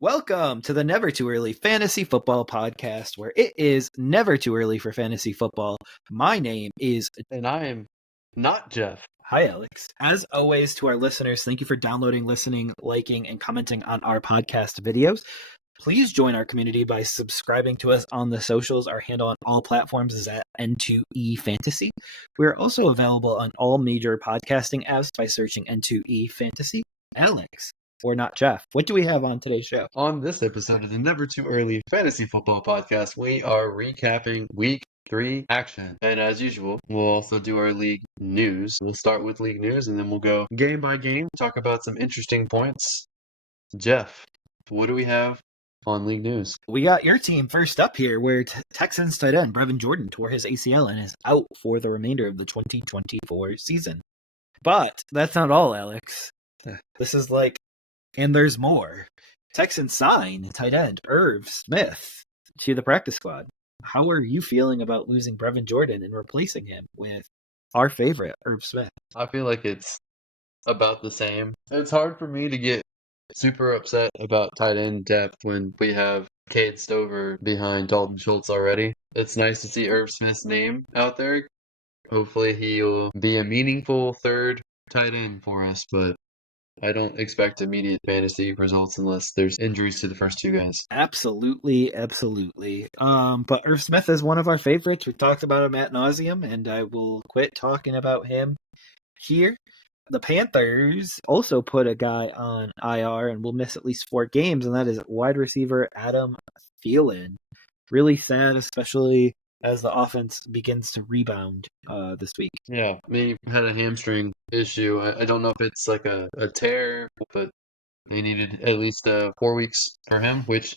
Welcome to the Never Too Early Fantasy Football Podcast, where it is never too early for fantasy football. My name is... And I am not Jeff. Hi, Alex. As always, to our listeners, thank you for downloading, listening, liking, and commenting on our podcast videos. Please join our community by subscribing to us on the socials. Our handle on all platforms is at N2E Fantasy. We're also available on all major podcasting apps by searching N2E Fantasy. Alex, or not Jeff, what do we have on today's show? On this episode of the Never Too Early Fantasy Football Podcast, we are recapping Week 3 action. And as usual, we'll also do our league news. We'll start with league news and then we'll go game by game, talk about some interesting points. Jeff, what do we have on league news? We got your team first up here, where Texans tight end Brevin Jordan tore his ACL and is out for the remainder of the 2024 season. But that's not all, Alex. This is and there's more. Texans sign tight end Irv Smith to the practice squad. How are you feeling about losing Brevin Jordan and replacing him with our favorite, Irv Smith? I feel like it's about the same. It's hard for me to get super upset about tight end depth when we have Cade Stover behind Dalton Schultz already. It's nice to see Irv Smith's name out there. Hopefully he'll be a meaningful third tight end for us, but I don't expect immediate fantasy results unless there's injuries to the first two guys. Absolutely. But Irv Smith is one of our favorites. We've talked about him ad nauseum, and I will quit talking about him here. The Panthers also put a guy on IR and will miss at least 4 games, and that is wide receiver Adam Thielen. Really sad, especially as the offense begins to rebound this week. Yeah, he had a hamstring issue. I don't know if it's like a tear, but they needed at least 4 weeks for him, which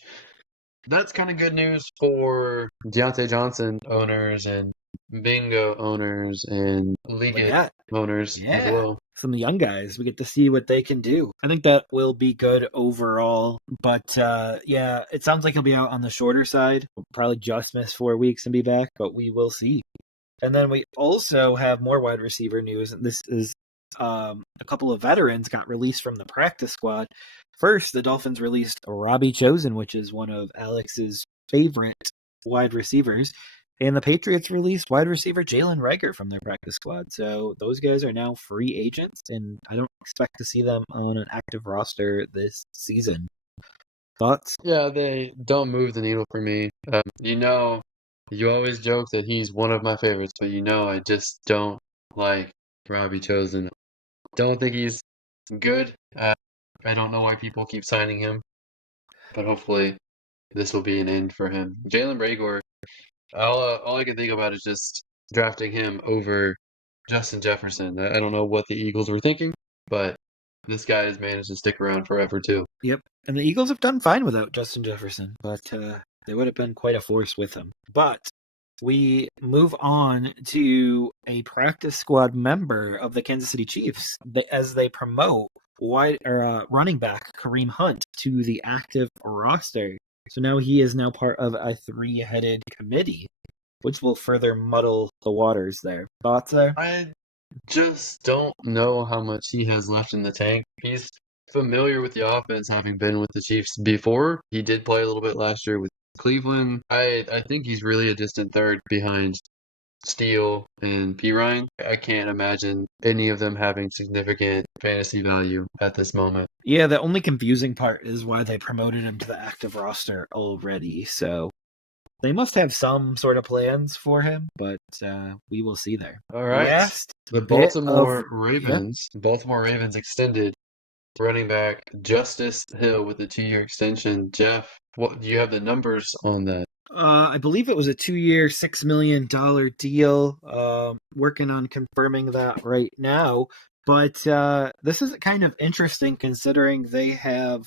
that's kind of good news for Deontay Johnson owners and Bingo owners and League owners as well. Some young guys, we get to see what they can do. I think that will be good overall. But it sounds like he'll be out on the shorter side. We'll probably just miss 4 weeks and be back, but we will see. And then we also have more wide receiver news. And this is a couple of veterans got released from the practice squad. First, the Dolphins released Robbie Chosen, which is one of Alex's favorite wide receivers. And the Patriots released wide receiver Jalen Reagor from their practice squad. So those guys are now free agents, and I don't expect to see them on an active roster this season. Thoughts? Yeah, they don't move the needle for me. You always joke that he's one of my favorites, but I just don't like Robbie Chosen. Don't think he's good. I don't know why people keep signing him, but hopefully this will be an end for him. Jalen Reagor, all I can think about is just drafting him over Justin Jefferson. I don't know what the Eagles were thinking, but this guy has managed to stick around forever too. Yep, and the Eagles have done fine without Justin Jefferson, but they would have been quite a force with him. But we move on to a practice squad member of the Kansas City Chiefs as they promote running back Kareem Hunt to the active roster. So now he is now part of a 3-headed committee, which will further muddle the waters there. Thoughts there? I just don't know how much he has left in the tank. He's familiar with the offense, having been with the Chiefs before. He did play a little bit last year with Cleveland. I think he's really a distant third behind Steele and P. Ryan. I can't imagine any of them having significant fantasy value at this moment. Yeah, the only confusing part is why they promoted him to the active roster already. So they must have some sort of plans for him, but we will see there. All right. The Baltimore Ravens extended running back Justice Hill with a 2-year extension. Jeff, what do you have the numbers on that? I believe it was a 2-year, $6 million deal. Working on confirming that right now. But this is kind of interesting considering they have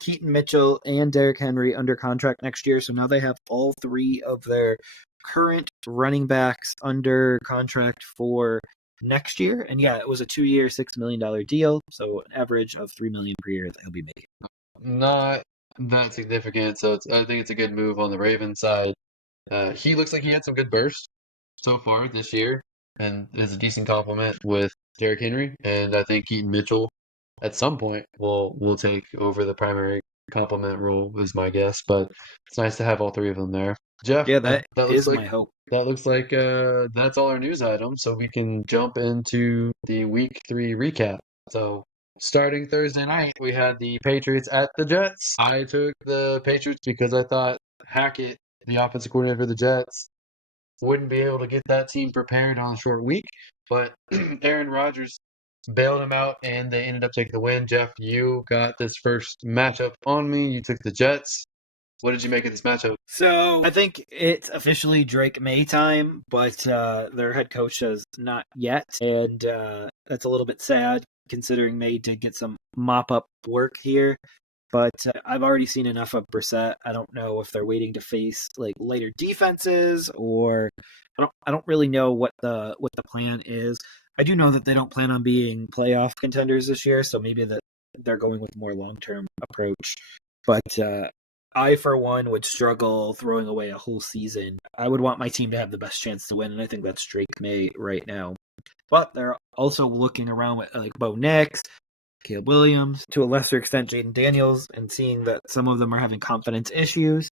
Keaton Mitchell and Derrick Henry under contract next year. So now they have all 3 of their current running backs under contract for next year. And yeah, it was a 2-year, $6 million deal. So an average of $3 million per year that he'll be making. Not that significant, so I think it's a good move on the Ravens side. He looks like he had some good bursts so far this year, and is a decent complement with Derrick Henry, and I think Keaton Mitchell at some point will take over the primary compliment role is my guess, but it's nice to have all three of them there. Jeff, Yeah, that, that that looks is like my hope. that's all our news items, so we can jump into the week 3 recap. So starting Thursday night, we had the Patriots at the Jets. I took the Patriots because I thought Hackett, the offensive coordinator for the Jets, wouldn't be able to get that team prepared on a short week, but Aaron Rodgers bailed him out and they ended up taking the win. Jeff, you got this first matchup on me. You took the Jets. What did you make of this matchup? So I think it's officially Drake May time, but their head coach has not yet, and that's a little bit sad considering May did get some mop up work here. But I've already seen enough of Brissett. I don't know if they're waiting to face like lighter defenses, or I don't really know what the plan is. I do know that they don't plan on being playoff contenders this year, so maybe that they're going with a more long term approach. But I, for one, would struggle throwing away a whole season. I would want my team to have the best chance to win, and I think that's Drake May right now. But they're also looking around with like Bo Nix, Caleb Williams, to a lesser extent Jaden Daniels, and seeing that some of them are having confidence issues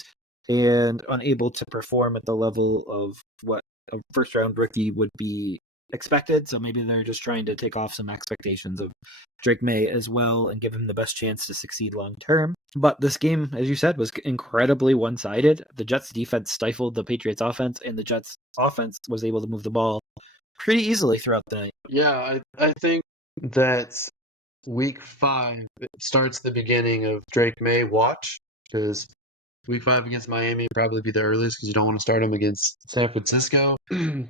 and unable to perform at the level of what a first round rookie would be expected. So maybe they're just trying to take off some expectations of Drake May as well and give him the best chance to succeed long term. But this game, as you said, was incredibly one sided. The Jets defense stifled the Patriots offense, and the Jets offense was able to move the ball pretty easily throughout the night. Yeah, I think that week 5 it starts the beginning of Drake May watch because week 5 against Miami would probably be the earliest because you don't want to start him against San Francisco.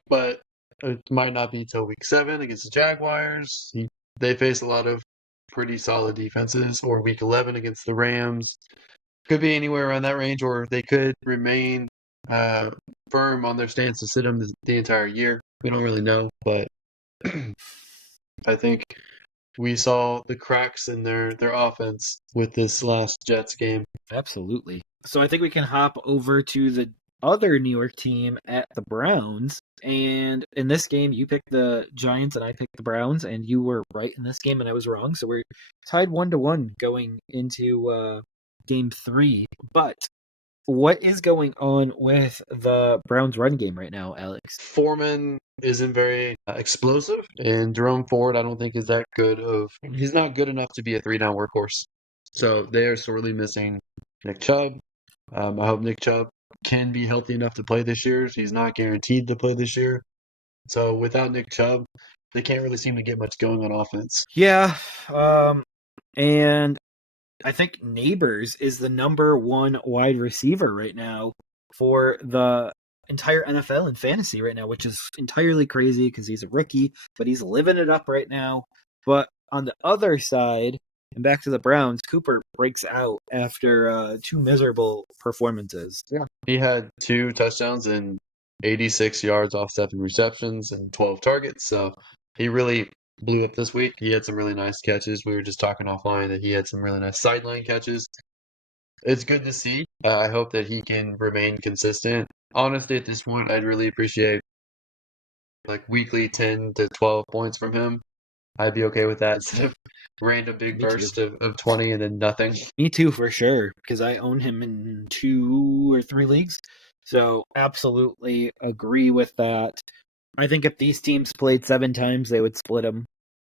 But it might not be till week 7 against the Jaguars. They face a lot of pretty solid defenses, or week 11 against the Rams. Could be anywhere around that range, or they could remain uh, firm on their stance to sit him the entire year. We don't really know, but I think we saw the cracks in their offense with this last Jets game. Absolutely. So I think we can hop over to the other New York team at the Browns. And in this game, you picked the Giants and I picked the Browns, and you were right in this game, and I was wrong. So we're tied 1-1 going into game 3. But what is going on with the Browns run game right now, Alex? Foreman isn't very explosive, and Jerome Ford I don't think is that good of. He's not good enough to be a 3-down workhorse. So they are sorely missing Nick Chubb. I hope Nick Chubb can be healthy enough to play this year. He's not guaranteed to play this year. So without Nick Chubb, they can't really seem to get much going on offense. Yeah, and I think Neighbors is the number one wide receiver right now for the entire NFL in fantasy right now, which is entirely crazy because he's a rookie, but he's living it up right now. But on the other side, and back to the Browns, Cooper breaks out after 2 miserable performances. Yeah. He had 2 touchdowns and 86 yards off 7 receptions and 12 targets. So he really blew up this week. He had some really nice catches. We were just talking offline that he had some really nice sideline catches. It's good to see. I hope that he can remain consistent. Honestly, at this point, I'd really appreciate like weekly 10 to 12 points from him. I'd be okay with that instead of random big Me too. burst of 20 and then nothing. Me too, for sure, because I own him in 2 or 3 leagues. So absolutely agree with that. I think if these teams played 7 times, they would split them.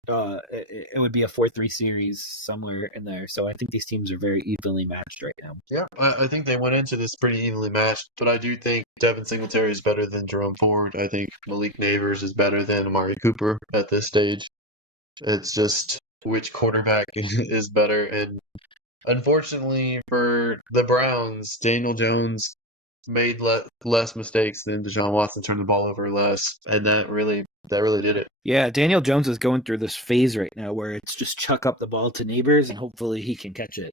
It would be a 4-3 series somewhere in there. So I think these teams are very evenly matched right now. Yeah, I think they went into this pretty evenly matched, but I do think Devin Singletary is better than Jerome Ford. I think Malik Neighbors is better than Amari Cooper at this stage. It's just which quarterback is better. And unfortunately for the Browns, Daniel Jones made less mistakes than Deshaun Watson, turned the ball over less, and that really did it. Yeah, Daniel Jones is going through this phase right now where it's just chuck up the ball to Neighbors and hopefully he can catch it.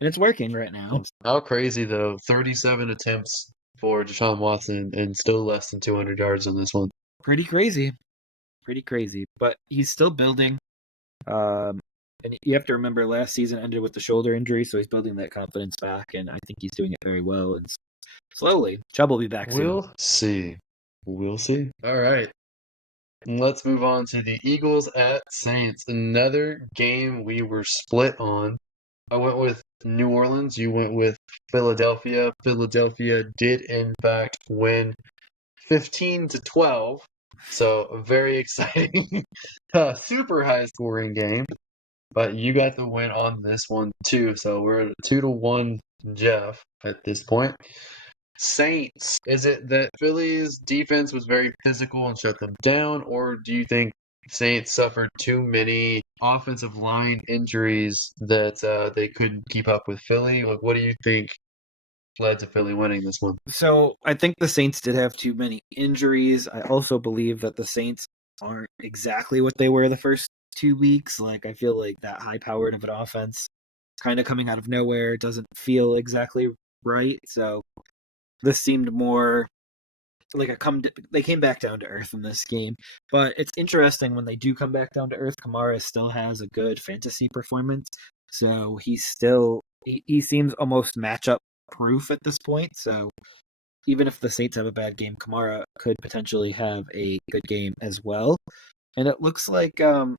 And it's working right now. How crazy though, 37 attempts for Deshaun Watson and still less than 200 yards on this one. Pretty crazy. Pretty crazy. But he's still building. And you have to remember last season ended with the shoulder injury, so he's building that confidence back, and I think he's doing it very well. And slowly, Chubb will be back soon. We'll see. We'll see. All right. Let's move on to the Eagles at Saints. Another game we were split on. I went with New Orleans. You went with Philadelphia. Philadelphia did, in fact, win 15-12. So, a very exciting, super high scoring game. But you got the win on this one, too. So, we're at a 2-1 Jeff at this point. Saints, is it that Philly's defense was very physical and shut them down, or do you think Saints suffered too many offensive line injuries that they couldn't keep up with Philly? Like, what do you think led to Philly winning this one? So I think the Saints did have too many injuries. I also believe that the Saints aren't exactly what they were the first 2 weeks. Like, I feel like that high powered of an offense kind of coming out of nowhere doesn't feel exactly right. So this seemed more like they came back down to earth in this game. But it's interesting when they do come back down to earth, Kamara still has a good fantasy performance. So he seems almost matchup proof at this point. So even if the Saints have a bad game, Kamara could potentially have a good game as well. And it looks like on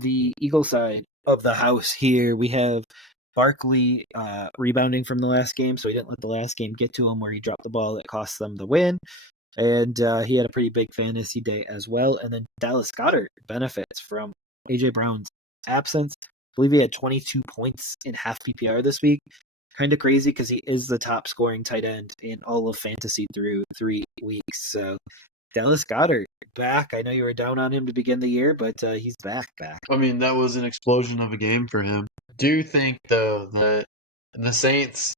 the Eagle side of the house here, we have Barkley rebounding from the last game, so he didn't let the last game get to him where he dropped the ball that cost them the win. And he had a pretty big fantasy day as well. And then Dallas Goedert benefits from A.J. Brown's absence. I believe he had 22 points in half PPR this week. Kind of crazy because he is the top scoring tight end in all of fantasy through 3 weeks. So Dallas Goedert back. I know you were down on him to begin the year, but he's back. I mean, that was an explosion of a game for him. Do you think, though, that the Saints,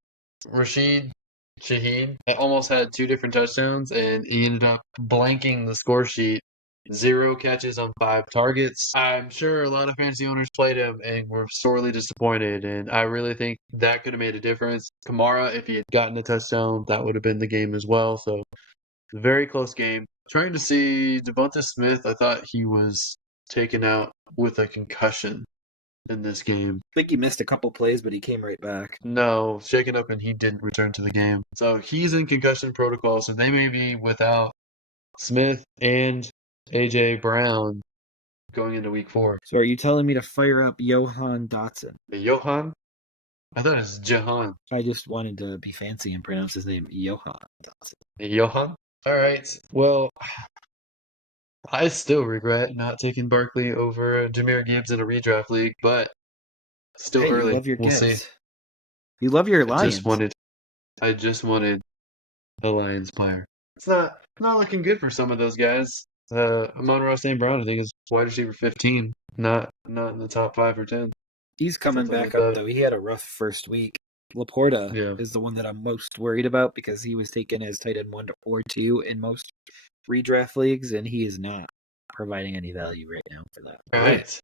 Rashid Shaheed, almost had 2 different touchdowns, and he ended up blanking the score sheet? 0 catches on 5 targets. I'm sure a lot of fantasy owners played him and were sorely disappointed, and I really think that could have made a difference. Kamara, if he had gotten a touchdown, that would have been the game as well. So, very close game. Trying to see Devonta Smith, I thought he was taken out with a concussion in this game. I think he missed a couple plays, but he came right back. No, shaken up and he didn't return to the game. So he's in concussion protocol, so they may be without Smith and AJ Brown going into week 4. So are you telling me to fire up Johan Dotson? Johan? I thought it was Jahan. I just wanted to be fancy and pronounce his name Johan Dotson. Johan? All right. Well, I still regret not taking Barkley over Jahmyr Gibbs in a redraft league, but still Hey, you early. love your We'll see. Gibbs. You love your I Lions. just wanted a Lions player. It's not looking good for some of those guys. Amon-Ra St. Brown, I think, is wide receiver 15, not in the top 5 or 10. He's coming Something back like up, that. though. He had a rough first week. Laporta Yeah. is the one that I'm most worried about because he was taken as tight end 1 or 2 in most redraft leagues, and he is not providing any value right now for that. All right.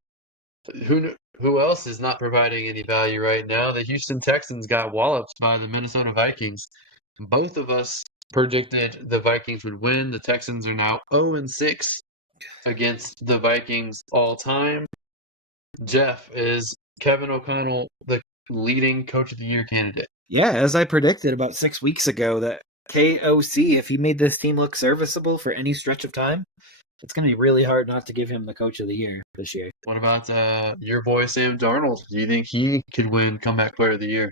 Who else is not providing any value right now? The Houston Texans got walloped by the Minnesota Vikings. Both of us predicted the Vikings would win. The Texans are now 0-6 against the Vikings all time. Jeff, is Kevin O'Connell the leading Coach of the Year candidate? Yeah, as I predicted about 6 weeks ago, that KOC, if he made this team look serviceable for any stretch of time, it's going to be really hard not to give him the Coach of the Year this year. What about your boy Sam Darnold? Do you think he could win Comeback Player of the Year?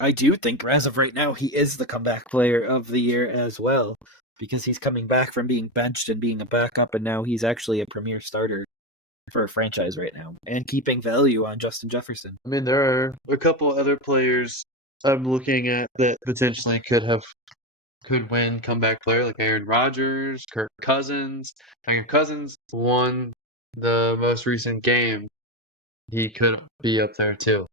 I do think, as of right now, he is the comeback player of the year as well, because he's coming back from being benched and being a backup, and now he's actually a premier starter for a franchise right now, and keeping value on Justin Jefferson. I mean, there are a couple other players I'm looking at that potentially could win Comeback Player, like Aaron Rodgers, Kirk Cousins. If Cousins won the most recent game, he could be up there too.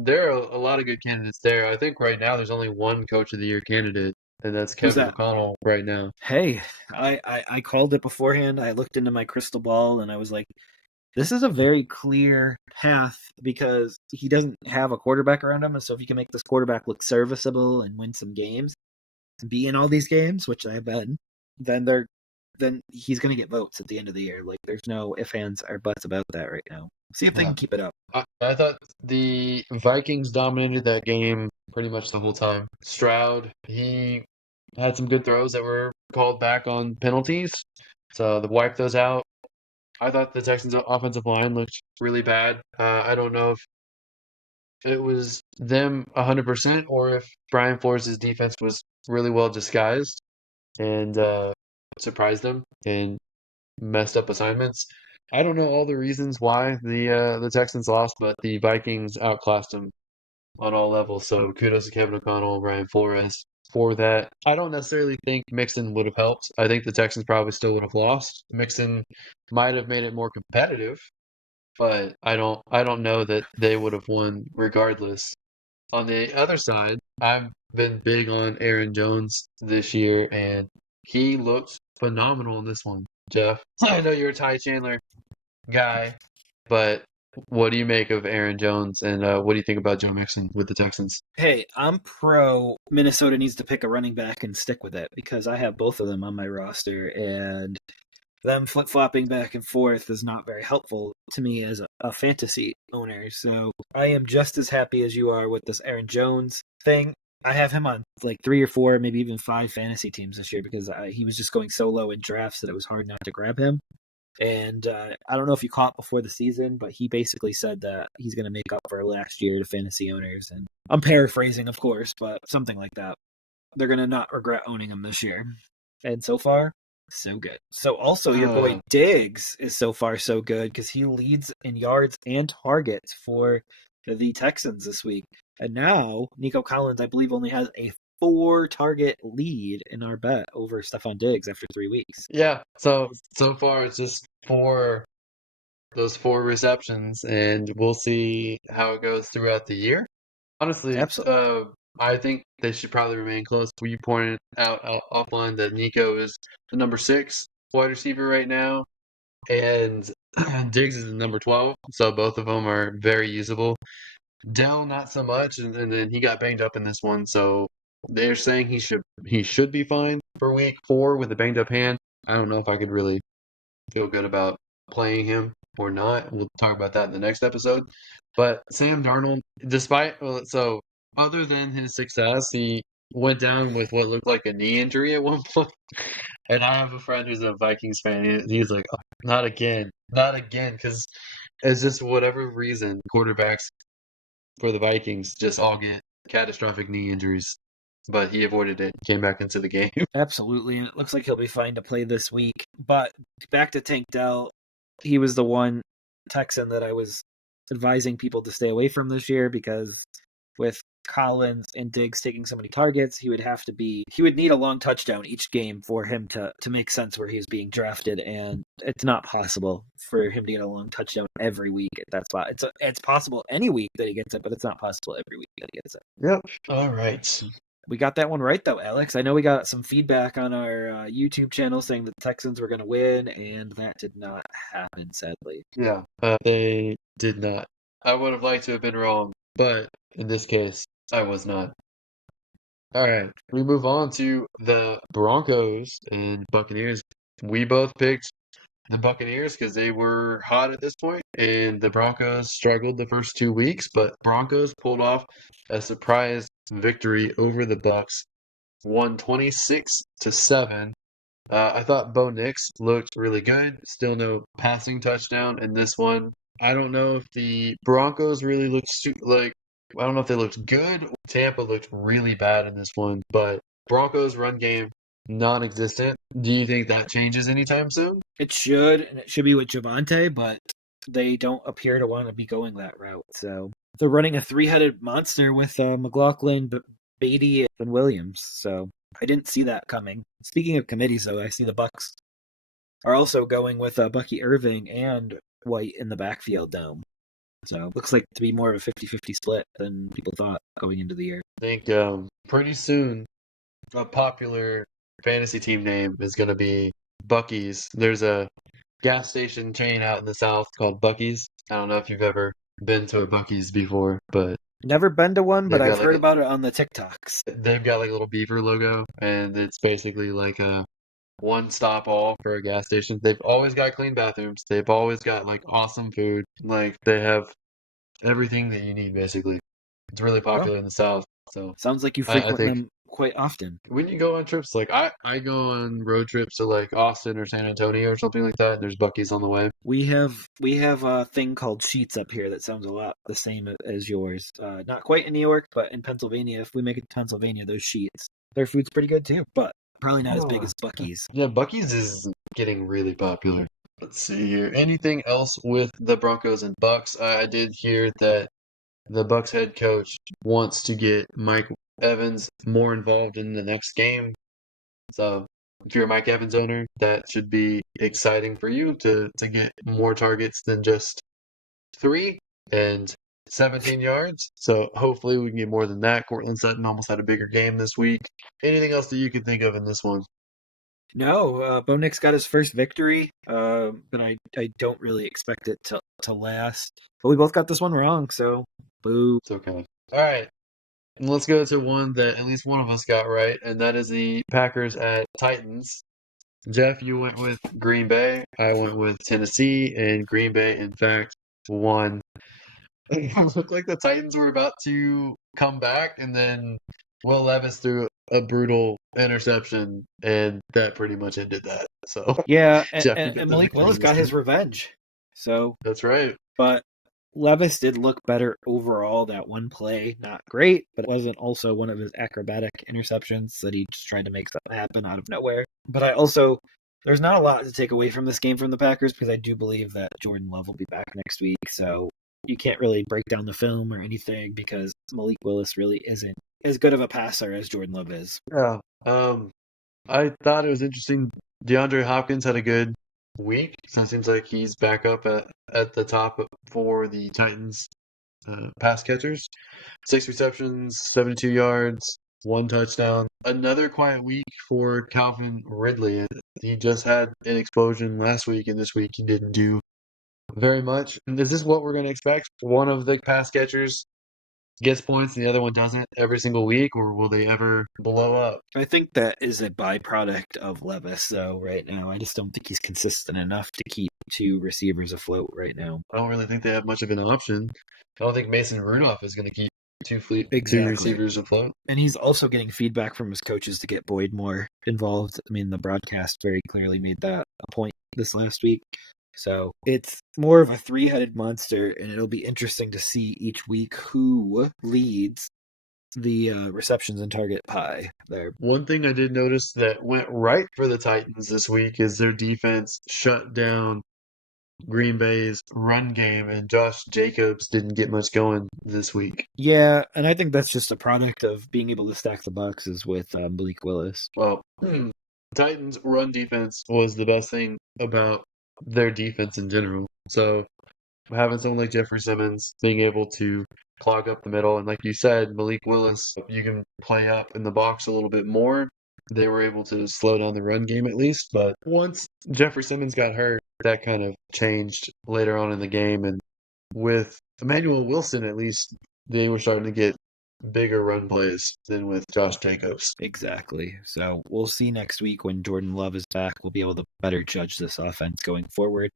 There are a lot of good candidates there. I think right now there's only one Coach of the Year candidate, and that's Who's Kevin that? O'Connell right now. Hey, I called it beforehand. I looked into my crystal ball, and I was like, this is a very clear path because he doesn't have a quarterback around him, and so if you can make this quarterback look serviceable and win some games, and be in all these games, which I've been, then he's going to get votes at the end of the year. Like, there's no ifs, ands, or buts about that right now. See if they can keep it up. I thought the Vikings dominated that game pretty much the whole time. Stroud, he had some good throws that were called back on penalties. So to wipe those out, I thought the Texans' offensive line looked really bad. I don't know if it was them 100% or if Brian Flores' defense was really well disguised and surprised them and messed up assignments. I don't know all the reasons why the Texans lost, but the Vikings outclassed them on all levels. So kudos to Kevin O'Connell and Brian Flores for that. I don't necessarily think Mixon would have helped. I think the Texans probably still would have lost. Mixon might have made it more competitive, but I don't know that they would have won regardless. On the other side, I've been big on Aaron Jones this year, and he looked phenomenal in this one, Jeff. I know you're a Ty Chandler guy, but what do you make of Aaron Jones, and what do you think about Joe Mixon with the Texans? Hey, I'm pro Minnesota needs to pick a running back and stick with it because I have both of them on my roster, and them flip flopping back and forth is not very helpful to me as a fantasy owner. So I am just as happy as you are with this Aaron Jones thing. I have him on like 3 or 4, maybe even 5 fantasy teams this year because he was just going so low in drafts that it was hard not to grab him. And I don't know if you caught before the season, but he basically said that he's going to make up for last year to fantasy owners. And I'm paraphrasing, of course, but something like that. They're going to not regret owning him this year. And so far, so good. So also, your boy Uh, Diggs is so far so good because he leads in yards and targets for the Texans this week. And now Nico Collins, I believe, only has a 4 target lead in our bet over Stephon Diggs after 3 weeks. yeah, so far it's just those 4 receptions, and we'll see how it goes throughout the year. Honestly, Absolutely. I think they should probably remain close. You pointed out offline that Nico is the number 6 wide receiver right now, and Diggs is the number 12. So both of them are very usable. Dell not so much, and then he got banged up in this one. So they're saying he should be fine for week 4 with a banged up hand. I don't know if I could really feel good about playing him or not. We'll talk about that in the next episode. But Sam Darnold, despite so other than his success, he went down with what looked like a knee injury at one point. And I have a friend who's a Vikings fan. He's like, "Oh, not again, not again," because it's just whatever reason quarterbacks for the Vikings just all get catastrophic knee injuries. But he avoided it, came back into the game. Absolutely. And it looks like he'll be fine to play this week. But back to Tank Dell, he was the one Texan that I was advising people to stay away from this year because with Collins and Diggs taking so many targets, he would need a long touchdown each game for him to make sense where he's being drafted, and it's not possible for him to get a long touchdown every week at that spot. It's possible any week that he gets it, but it's not possible every week that he gets it. Yep. All right. We got that one right though, Alex. I know we got some feedback on our YouTube channel saying the Texans were going to win, and that did not happen, sadly. Yeah. They did not. I would have liked to have been wrong, but in this case, I was not. All right. We move on to the Broncos and Buccaneers. We both picked the Buccaneers because they were hot at this point, and the Broncos struggled the first 2 weeks, but Broncos pulled off a surprise victory over the Bucks, won 26-7. I thought Bo Nix looked really good. Still no passing touchdown in this one. I don't know if the Broncos really looked like. I don't know if they looked good. Tampa looked really bad in this one, but Broncos run game non-existent. Do you think that changes anytime soon? It should, and it should be with Javante, but they don't appear to want to be going that route. So they're running a 3-headed monster with McLaughlin, Beatty, and Williams. So I didn't see that coming. Speaking of committees, though, I see the Bucks are also going with Bucky Irving and White in the backfield dome. So looks like to be more of a 50-50 split than people thought going into the year. I think pretty soon a popular fantasy team name is going to be Bucky's. There's a gas station chain out in the South called Bucky's. I don't know if you've ever been to a Bucky's before, but Never been to one, but they've I've got like heard about it on the TikToks. they've got like a little beaver logo, and it's basically like a one stop all for a gas station. They've always got clean bathrooms. They've always got like awesome food. Like they have everything that you need basically. It's really Well, popular in the South. So sounds like you I frequent think them quite often. When you go on trips, like I go on road trips to like Austin or San Antonio or something like that, and there's Buc-ee's on the way. We have a thing called Sheets up here that sounds a lot the same as yours. Not quite in New York, but in Pennsylvania. If we make it to Pennsylvania, those Sheets, their food's pretty good too, but probably not as big Oh, as Bucky's. yeah, Buc-ee's is getting really popular. Let's see here. Anything else with the Broncos and Bucks? I did hear that the Bucks head coach wants to get Mike Evans more involved in the next game. So if you're a Mike Evans owner, that should be exciting for you to get more targets than just 3 and 17 yards. So hopefully we can get more than that. Cortland Sutton almost had a bigger game this week. Anything else that you could think of in this one? No, Bo Nix got his first victory, but I don't really expect it to last. But we both got this one wrong, so boo. It's okay. All right. And let's go to one that at least one of us got right, and that is the Packers at Titans. Jeff, you went with Green Bay. I went with Tennessee, and Green Bay, in fact, won. It looked like the Titans were about to come back, and then Will Levis threw a brutal interception, and that pretty much ended that. So, Yeah, Jeff, you got and the Malik victory in Willis this got game. his revenge. So, That's right. but Levis did look better overall that one play. Not great, but it wasn't also one of his acrobatic interceptions that he just tried to make something happen out of nowhere. But there's not a lot to take away from this game from the Packers because I do believe that Jordan Love will be back next week. So you can't really break down the film or anything because Malik Willis really isn't as good of a passer as Jordan Love is. Yeah. I thought it was interesting. DeAndre Hopkins had a good week, so it seems like he's back up at the top for the Titans pass catchers. 6 receptions, 72 yards, 1 touchdown. Another quiet week for Calvin Ridley. He just had an explosion last week, and this week he didn't do very much. Is this what we're going to expect? One of the pass catchers gets points and the other one doesn't every single week, or will they ever blow up? I think that is a byproduct of Levis, though, right now. I just don't think he's consistent enough to keep two receivers afloat right now. I don't really think they have much of an option. I don't think Mason Rudolph is going to keep two Exactly. receivers afloat. And he's also getting feedback from his coaches to get Boyd more involved. I mean, the broadcast very clearly made that a point this last week. So it's more of a three-headed monster, and it'll be interesting to see each week who leads the receptions and target pie there. One thing I did notice that went right for the Titans this week is their defense shut down Green Bay's run game, and Josh Jacobs didn't get much going this week. Yeah, and I think that's just a product of being able to stack the boxes with Malik Willis. Well, Titans' run defense was the best thing about their defense in general. So having someone like Jeffrey Simmons being able to clog up the middle, and like you said, Malik Willis, you can play up in the box a little bit more. They were able to slow down the run game at least, but once Jeffrey Simmons got hurt, that kind of changed later on in the game. And with Emmanuel Wilson, at least, they were starting to get bigger run plays than with Josh Jacobs. Exactly. So we'll see next week when Jordan Love is back. We'll be able to better judge this offense going forward.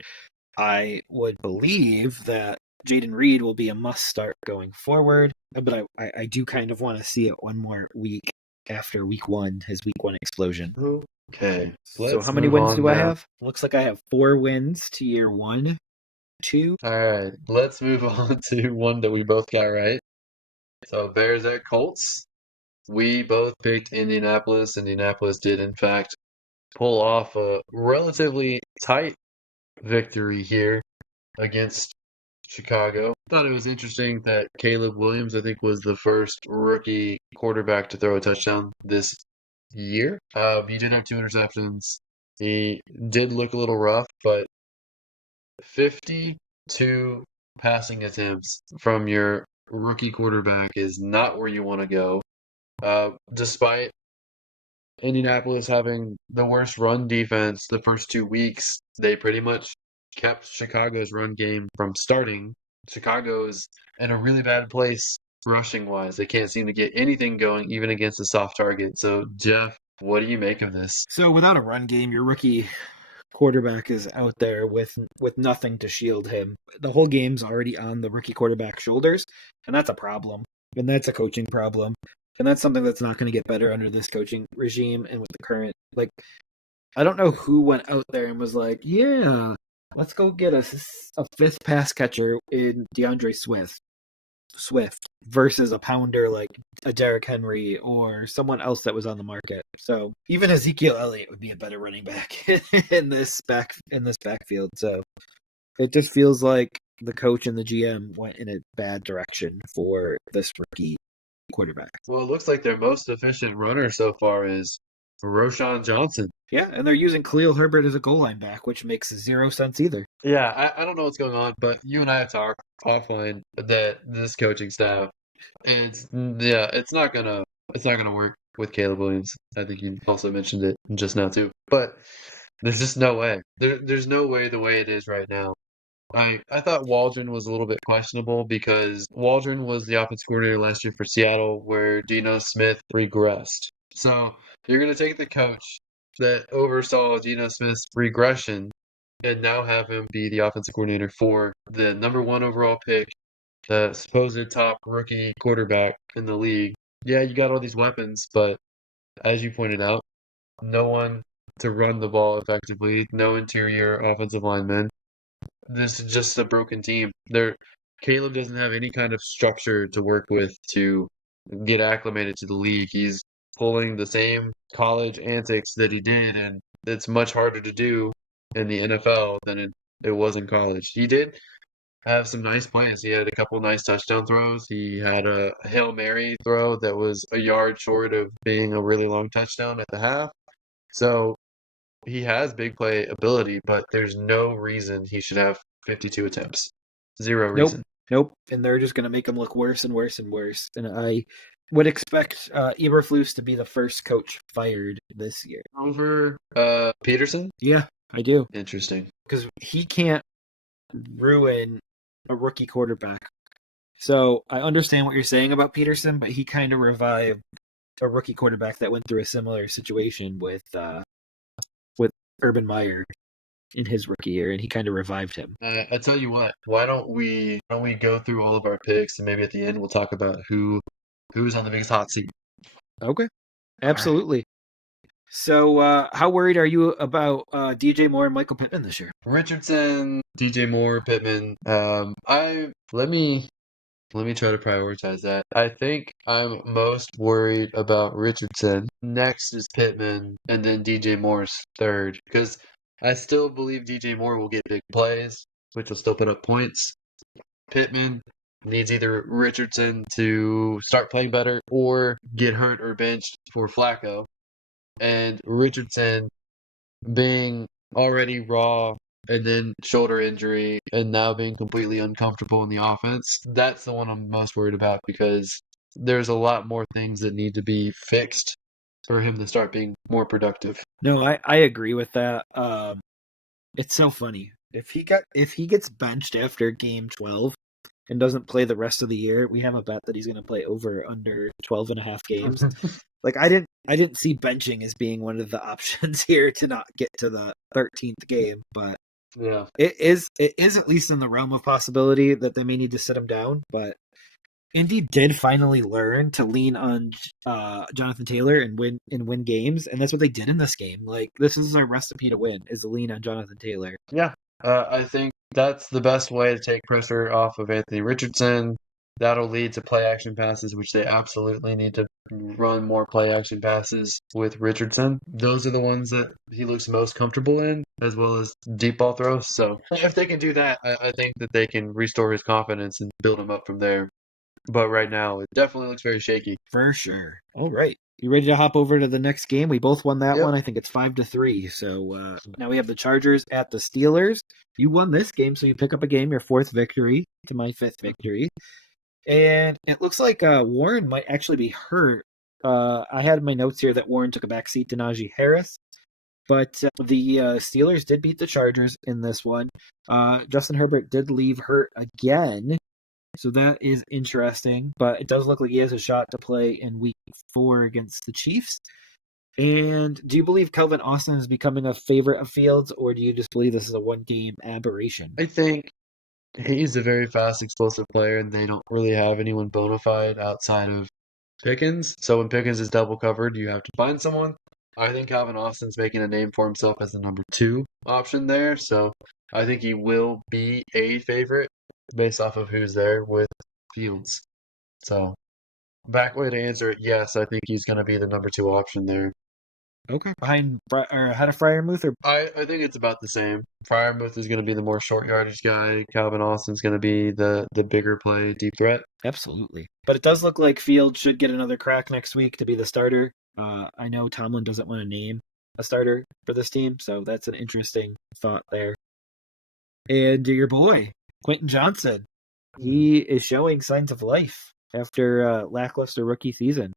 I would believe that Jaden Reed will be a must start going forward, but I do kind of want to see it one more week after week one, his week one explosion. Okay. So how many wins do I have? Looks like I have 4 wins to year 1, 2. All right. Let's move on to one that we both got right. So Bears at Colts. We both picked Indianapolis. Indianapolis did, in fact, pull off a relatively tight victory here against Chicago. Thought it was interesting that Caleb Williams, I think, was the first rookie quarterback to throw a touchdown this year. He did have 2 interceptions. He did look a little rough, but 52 passing attempts from your rookie quarterback is not where you want to go. Despite Indianapolis having the worst run defense the first 2 weeks, they pretty much kept Chicago's run game from starting. Chicago is in a really bad place rushing wise. They can't seem to get anything going, even against a soft target. So, Jeff, what do you make of this? So without a run game, your rookie quarterback is out there with nothing to shield him. The whole game's already on the rookie quarterback's shoulders, and that's a problem. And that's a coaching problem. And that's something that's not going to get better under this coaching regime and with the current, like, I don't know who went out there and was like, yeah, let's go get a fifth pass catcher in DeAndre Swift versus a pounder like a Derrick Henry or someone else that was on the market. So even Ezekiel Elliott would be a better running back in this backfield. So it just feels like the coach and the GM went in a bad direction for this rookie quarterback. Well, it looks like their most efficient runner so far is Roshan Johnson. Yeah, and they're using Khalil Herbert as a goal line back, which makes zero sense either. Yeah, I don't know what's going on, but you and I have talked offline that this coaching staff, it's not gonna work with Caleb Williams. I think you also mentioned it just now too. But there's just no way. There's no way the way it is right now. I thought Waldron was a little bit questionable because Waldron was the offense coordinator last year for Seattle, where Geno Smith regressed. So you're going to take the coach that oversaw Geno Smith's regression and now have him be the offensive coordinator for the number one overall pick, the supposed top rookie quarterback in the league. Yeah, you got all these weapons, but as you pointed out, no one to run the ball effectively, no interior offensive linemen. This is just a broken team. Caleb doesn't have any kind of structure to work with to get acclimated to the league. He's pulling the same college antics that he did, and it's much harder to do in the NFL than it was in college. He did have some nice plays. He had a couple nice touchdown throws. He had a Hail Mary throw that was a yard short of being a really long touchdown at the half. So he has big play ability, but there's no reason he should have 52 attempts. Zero Nope, reason. nope. And they're just going to make him look worse and worse and worse. And I would expect Eberflus to be the first coach fired this year. Over Peterson? Yeah, I do. Interesting. Because he can't ruin a rookie quarterback. So I understand what you're saying about Peterson, but he kind of revived a rookie quarterback that went through a similar situation with Urban Meyer in his rookie year, and he kind of revived him. I tell you what, why don't we go through all of our picks and maybe at the end we'll talk about who's on the biggest hot seat. Okay, absolutely. So, how worried are you about DJ Moore and Michael Pittman this year? Richardson, DJ Moore, Pittman. Let me try to prioritize that. I think I'm most worried about Richardson. Next is Pittman, and then DJ Moore's third. Because I still believe DJ Moore will get big plays, which will still put up points. Pittman needs either Richardson to start playing better or get hurt or benched for Flacco. And Richardson being already raw and then shoulder injury and now being completely uncomfortable in the offense, that's the one I'm most worried about because there's a lot more things that need to be fixed for him to start being more productive. No, I agree with that. It's so funny. If he gets benched after game 12 and doesn't play the rest of the year, we have a bet that he's going to play over under 12 and a half games. Like I didn't see benching as being one of the options here to not get to the 13th game, but Yeah. it is at least in the realm of possibility that they may need to sit him down, but Indy did finally learn to lean on Jonathan Taylor and win games, and that's what they did in this game. Like this is our recipe to win: is to lean on Jonathan Taylor. Yeah. I think that's the best way to take pressure off of Anthony Richardson. That'll lead to play action passes, which they absolutely need to run more play action passes with Richardson. Those are the ones that he looks most comfortable in, as well as deep ball throws. So if they can do that, I think that they can restore his confidence and build him up from there. But right now, it definitely looks very shaky. For sure. All right. You ready to hop over to the next game? We both won that Yep. one. I think it's 5-3. So now we have the Chargers at the Steelers. You won this game, so you pick up a game, your fourth victory to my fifth victory. And it looks like Warren might actually be hurt. I had in my notes here that Warren took a backseat to Najee Harris. But the Steelers did beat the Chargers in this one. Justin Herbert did leave hurt again. So that is interesting, but it does look like he has a shot to play in week 4 against the Chiefs. And do you believe Calvin Austin is becoming a favorite of Fields, or do you just believe this is a one-game aberration? I think he's a very fast, explosive player, and they don't really have anyone bona fide outside of Pickens. So when Pickens is double covered, you have to find someone. I think Calvin Austin's making a name for himself as the number 2 option there. So I think he will be a favorite based off of who's there with Fields. So back way to answer it, yes, I think he's going to be the number 2 option there. Okay. Behind or ahead of Fryermuth or I think it's about the same. Fryermuth is going to be the more short yardage guy. Calvin Austin's going to be the bigger play, deep threat. absolutely. But it does look like Fields should get another crack next week to be the starter. I know Tomlin doesn't want to name a starter for this team, so that's an interesting thought there. And your boy, Quentin Johnson, he is showing signs of life after a lackluster rookie season.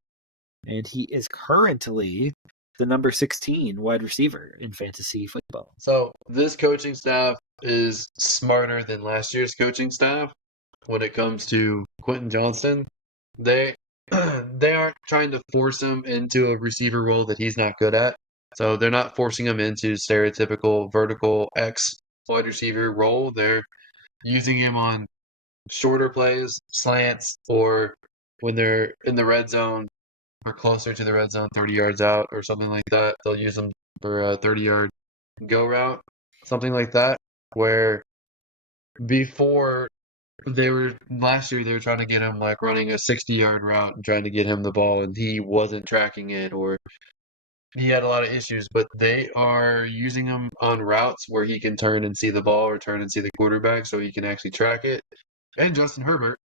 And he is currently the number 16 wide receiver in fantasy football. So this coaching staff is smarter than last year's coaching staff when it comes to Quentin Johnston. They they aren't trying to force him into a receiver role that he's not good at. So they're not forcing him into stereotypical vertical X wide receiver role. They're using him on shorter plays, slants, or when they're in the red zone or closer to the red zone, 30 yards out or something like that. They'll use him for a 30-yard go route, something like that, where before last year they were trying to get him like running a 60-yard route and trying to get him the ball and he wasn't tracking it or he had a lot of issues, but they are using him on routes where he can turn and see the ball or turn and see the quarterback so he can actually track it. And Justin Herbert,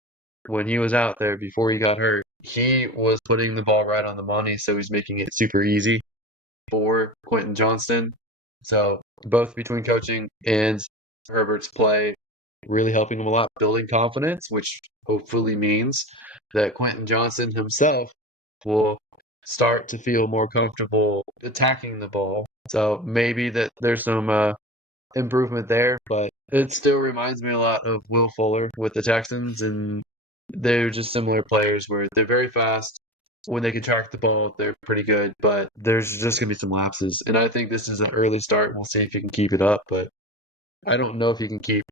when he was out there before he got hurt, he was putting the ball right on the money, so he's making it super easy for Quentin Johnston. So both between coaching and Herbert's play, really helping him a lot, building confidence, which hopefully means that Quentin Johnston himself will start to feel more comfortable attacking the ball. So maybe that there's some improvement there, but it still reminds me a lot of Will Fuller with the Texans, and they're just similar players where they're very fast. When they can track the ball, they're pretty good, but there's just going to be some lapses. And I think this is an early start. We'll see if he can keep it up, but I don't know if he can keep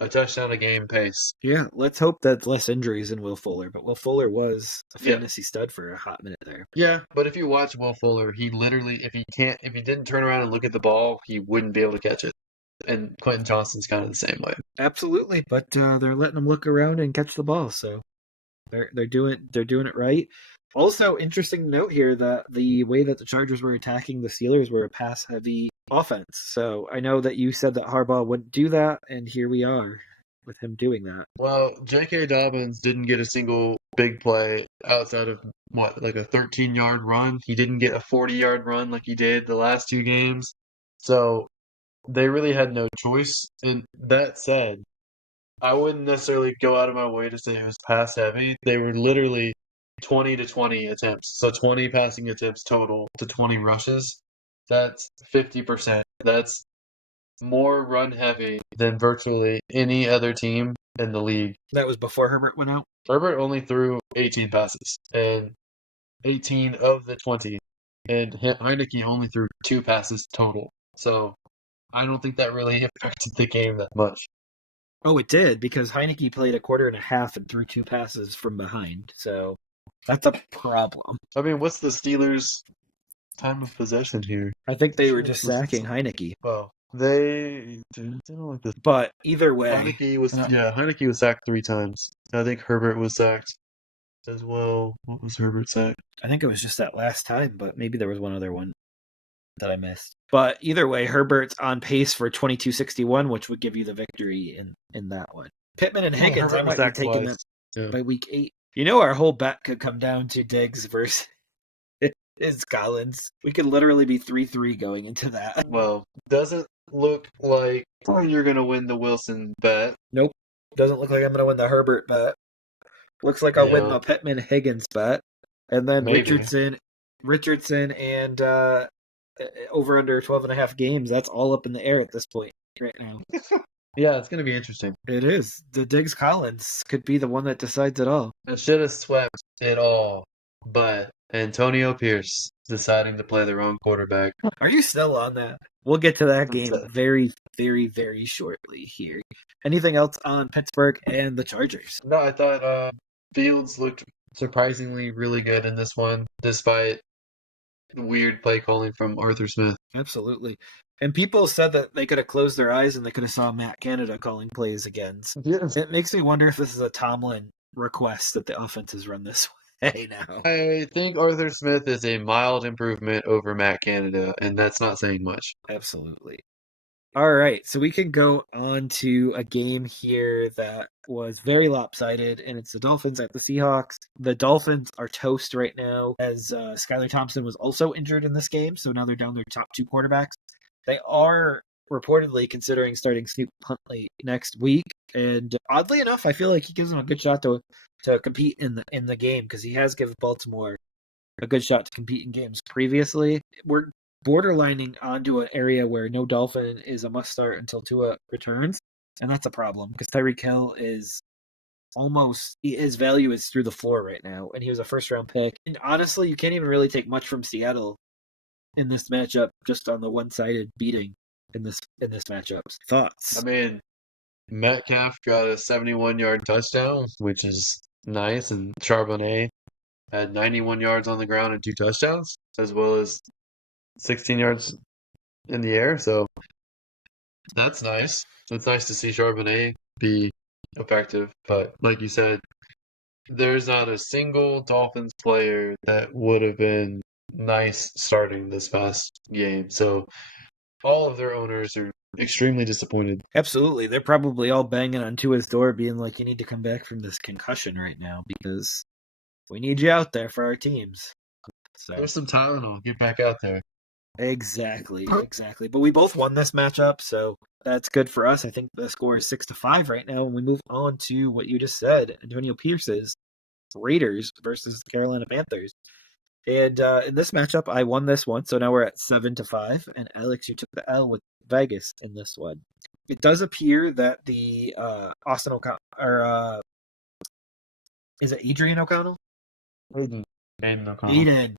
a touchdown a game pace. Yeah, let's hope that's less injuries than Will Fuller. But Will Fuller was a Yeah. fantasy stud for a hot minute there. Yeah, but if you watch Will Fuller, he literally, if he didn't turn around and look at the ball, he wouldn't be able to catch it. And Quentin Johnston's kind of the same way. Absolutely, but they're letting him look around and catch the ball, so they're doing it right. Also, interesting to note here that the way that the Chargers were attacking the Steelers were a pass-heavy offense. So I know that you said that Harbaugh wouldn't do that, and here we are with him doing that. Well, J.K. Dobbins didn't get a single big play outside of what, like a 13-yard run. He didn't get a 40-yard run like he did the last 2 games. So they really had no choice. And that said, I wouldn't necessarily go out of my way to say it was pass heavy. They were literally 20 to 20 attempts. So 20 passing attempts total to 20 rushes. That's 50%. That's more run heavy than virtually any other team in the league. That was before Herbert went out? Herbert only threw 18 passes, and 18 of the 20. And Heineke only threw 2 passes total. So I don't think that really affected the game that much. Oh, it did, because Heineke played a quarter and a half and threw 2 passes from behind. So that's a problem. I mean, what's the Steelers' time of possession here? I think they were just sacking Heineke. Well, they don't like this. But either way, Heineke was sacked 3 times. I think Herbert was sacked as well. What was Herbert sacked? I think it was just that last time, but maybe there was one other one that I missed. But either way, Herbert's on pace for 2261, which would give you the victory in that one. Pittman and Higgins, I might be taking them by week 8. You know, our whole bet could come down to Diggs versus Collins. We could literally be 3-3 going into that. Well, doesn't look like you're going to win the Wilson bet. Nope. Doesn't look like I'm going to win the Herbert bet. Looks like I'll win the Pittman Higgins bet. And then Maybe. Richardson and over under 12.5 games. That's all up in the air at this point right now. Yeah, it's going to be interesting. It is. The Diggs Collins could be the one that decides it all. I should have swept it all, but Antonio Pierce deciding to play the wrong quarterback. Are you still on that? We'll get to that game very, very, very shortly here. Anything else on Pittsburgh and the Chargers? No, I thought Fields looked surprisingly really good in this one, despite weird play calling from Arthur Smith. Absolutely. And people said that they could have closed their eyes and they could have saw Matt Canada calling plays again. Yes. It makes me wonder if this is a Tomlin request that the offenses run this way now. I think Arthur Smith is a mild improvement over Matt Canada, and that's not saying much. Absolutely. All right, so we can go on to a game here that was very lopsided, and it's the Dolphins at the Seahawks. The Dolphins are toast right now, as Skylar Thompson was also injured in this game, so now they're down their top two quarterbacks. They are reportedly considering starting Snoop Huntley next week, and oddly enough, I feel like he gives them a good shot to compete in the game because he has given Baltimore a good shot to compete in games previously. We're borderlining onto an area where no Dolphin is a must start until Tua returns, and that's a problem because Tyreek Hill is almost his value is through the floor right now, and he was a first round pick. And honestly, you can't even really take much from Seattle in this matchup, just on the one sided beating in this matchup. Thoughts? I mean, Metcalf got a 71-yard touchdown, which is nice, and Charbonnet had 91 yards on the ground and two touchdowns, as well as 16 yards in the air. So that's nice. It's nice to see Charbonnet be effective. But like you said, there's not a single Dolphins player that would have been nice starting this past game. So all of their owners are extremely disappointed. Absolutely. They're probably all banging on Tua's door, being like, you need to come back from this concussion right now because we need you out there for our teams. So There's some Tylenol. Get back out there. exactly. But we both won this matchup, so that's good for us. I think the score is 6-5 right now, and we move on to what you just said, Antonio Pierce's Raiders versus the Carolina Panthers. And in this matchup, I won this one, so now we're at 7-5. And Alex, you took the L with Vegas in this one. It does appear that the Austin O'Connell, or is it Adrian O'Connell? Aiden O'Connell.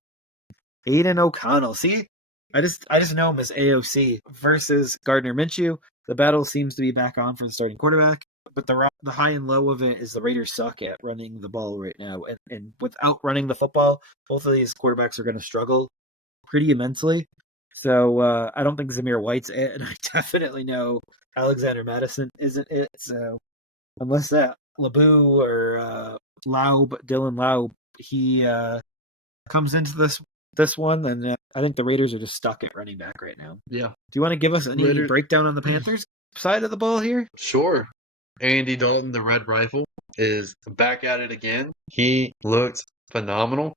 Aiden O'Connell. See, I just know him as AOC versus Gardner Minshew. The battle seems to be back on for the starting quarterback, but the high and low of it is the Raiders suck at running the ball right now, and without running the football, both of these quarterbacks are going to struggle pretty immensely. So I don't think Zamir White's it, and I definitely know Alexander Madison isn't it. So unless that Labu or Dylan Laub, he comes into this one, then I think the Raiders are just stuck at running back right now. Yeah. Do you want to give us any Raiders. breakdown on the Panthers side of the ball here? Sure. Andy Dalton, the Red Rifle, is back at it again. He looked phenomenal.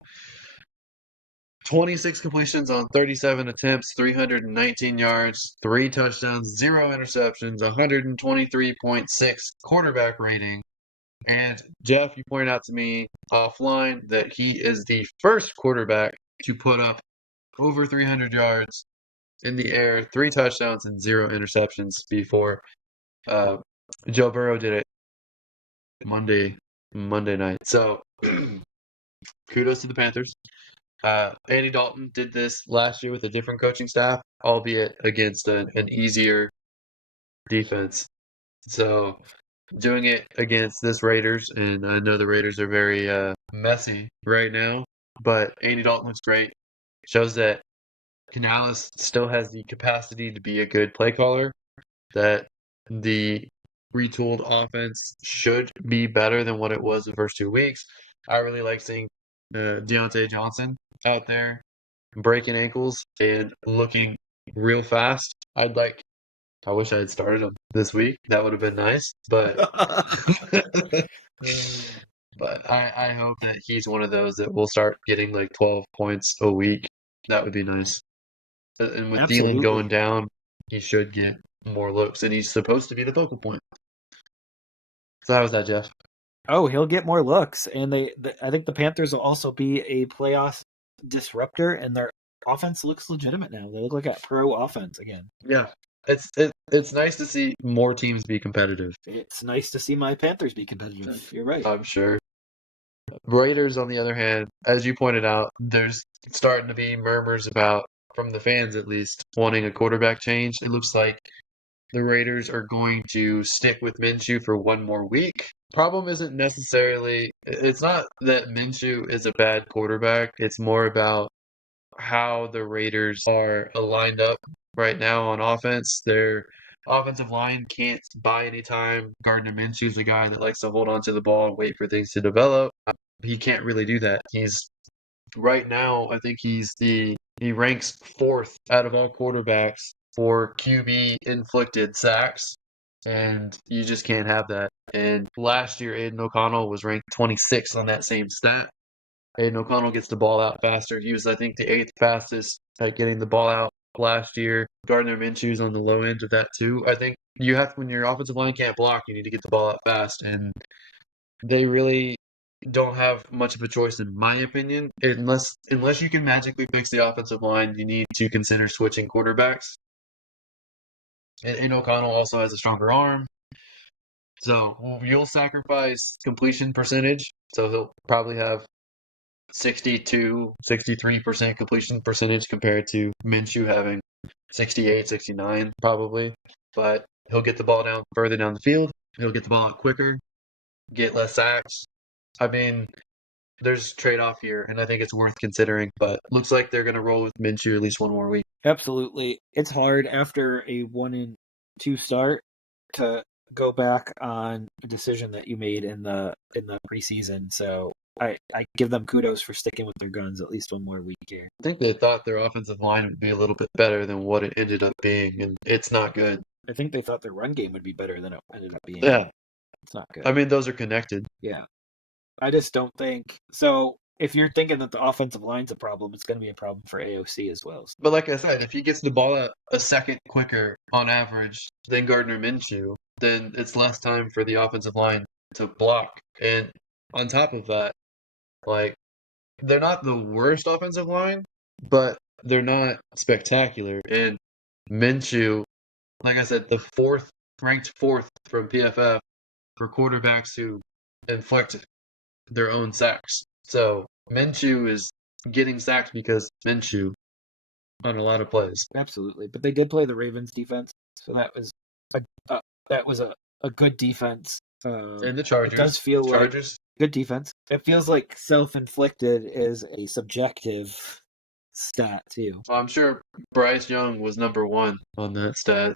26 completions on 37 attempts, 319 yards, 3 touchdowns, 0 interceptions, 123.6 quarterback rating. And Jeff, you pointed out to me offline that he is the first quarterback to put up over 300 yards in the air, 3 touchdowns, and 0 interceptions before Joe Burrow did it Monday night. So kudos to the Panthers. Andy Dalton did this last year with a different coaching staff, albeit against an easier defense. So doing it against this Raiders, and I know the Raiders are very messy right now, but Andy Dalton looks great. Shows that Canales still has the capacity to be a good play caller, that the retooled offense should be better than what it was the first 2 weeks. I really like seeing Deontay Johnson out there breaking ankles and looking real fast. I wish I had started him this week. That would have been nice, but but I hope that he's one of those that will start getting like 12 points a week. That would be nice. And with Thielen going Absolutely. down, he should get more looks, and he's supposed to be the focal point. So how was that, Jeff? Oh, he'll get more looks, and I think the Panthers will also be a playoff disruptor, and their offense looks legitimate now. They look like a pro offense again. Yeah, it's nice to see more teams be competitive. It's nice to see my Panthers be competitive. You're right. I'm sure. Raiders, on the other hand, as you pointed out, there's starting to be murmurs about, from the fans at least, wanting a quarterback change. It looks like the Raiders are going to stick with Minshew for one more week, problem isn't necessarily, it's not that Minshew is a bad quarterback. It's more about how the Raiders are lined up right now on offense. Their offensive line can't buy any time. Gardner Minshew's a guy that likes to hold on to the ball and wait for things to develop. He can't really do that. He's right now, I think he ranks fourth out of all quarterbacks for QB inflicted sacks, and you just can't have that. And last year, Aiden O'Connell was ranked 26th on that same stat. Aiden O'Connell gets the ball out faster. He was, I think, the eighth fastest at getting the ball out last year. Gardner Minshew's on the low end of that too. I think you have when your offensive line can't block, you need to get the ball out fast, and they really don't have much of a choice, in my opinion. Unless you can magically fix the offensive line, you need to consider switching quarterbacks. And O'Connell also has a stronger arm, so you'll sacrifice completion percentage. So he'll probably have 62, 63% completion percentage compared to Minshew having 68, 69 probably. But he'll get the ball down further down the field. He'll get the ball out quicker, get less sacks. I mean, there's trade-off here, and I think it's worth considering. But looks like they're going to roll with Minshew at least one more week. Absolutely. It's hard after a 1-2 start to go back on a decision that you made in the preseason. So I give them kudos for sticking with their guns at least one more week here. I think they thought their offensive line would be a little bit better than what it ended up being, and it's not good. I think they thought their run game would be better than it ended up being. Yeah. It's not good. I mean, those are connected. Yeah. I just don't think so. If you're thinking that the offensive line's a problem, it's going to be a problem for AOC as well. But like I said, if he gets the ball out a second quicker on average than Gardner Minshew, then it's less time for the offensive line to block. And on top of that, like, they're not the worst offensive line, but they're not spectacular. And Minshew, like I said, ranked fourth from PFF for quarterbacks who inflict their own sacks. So Minshew is getting sacked because Minshew on a lot of plays. Absolutely, but they did play the Ravens defense, so that was a good defense. And the Chargers. It does feel Chargers. like good defense. It feels like self-inflicted is a subjective stat too. Well, I'm sure Bryce Young was number one on that stat.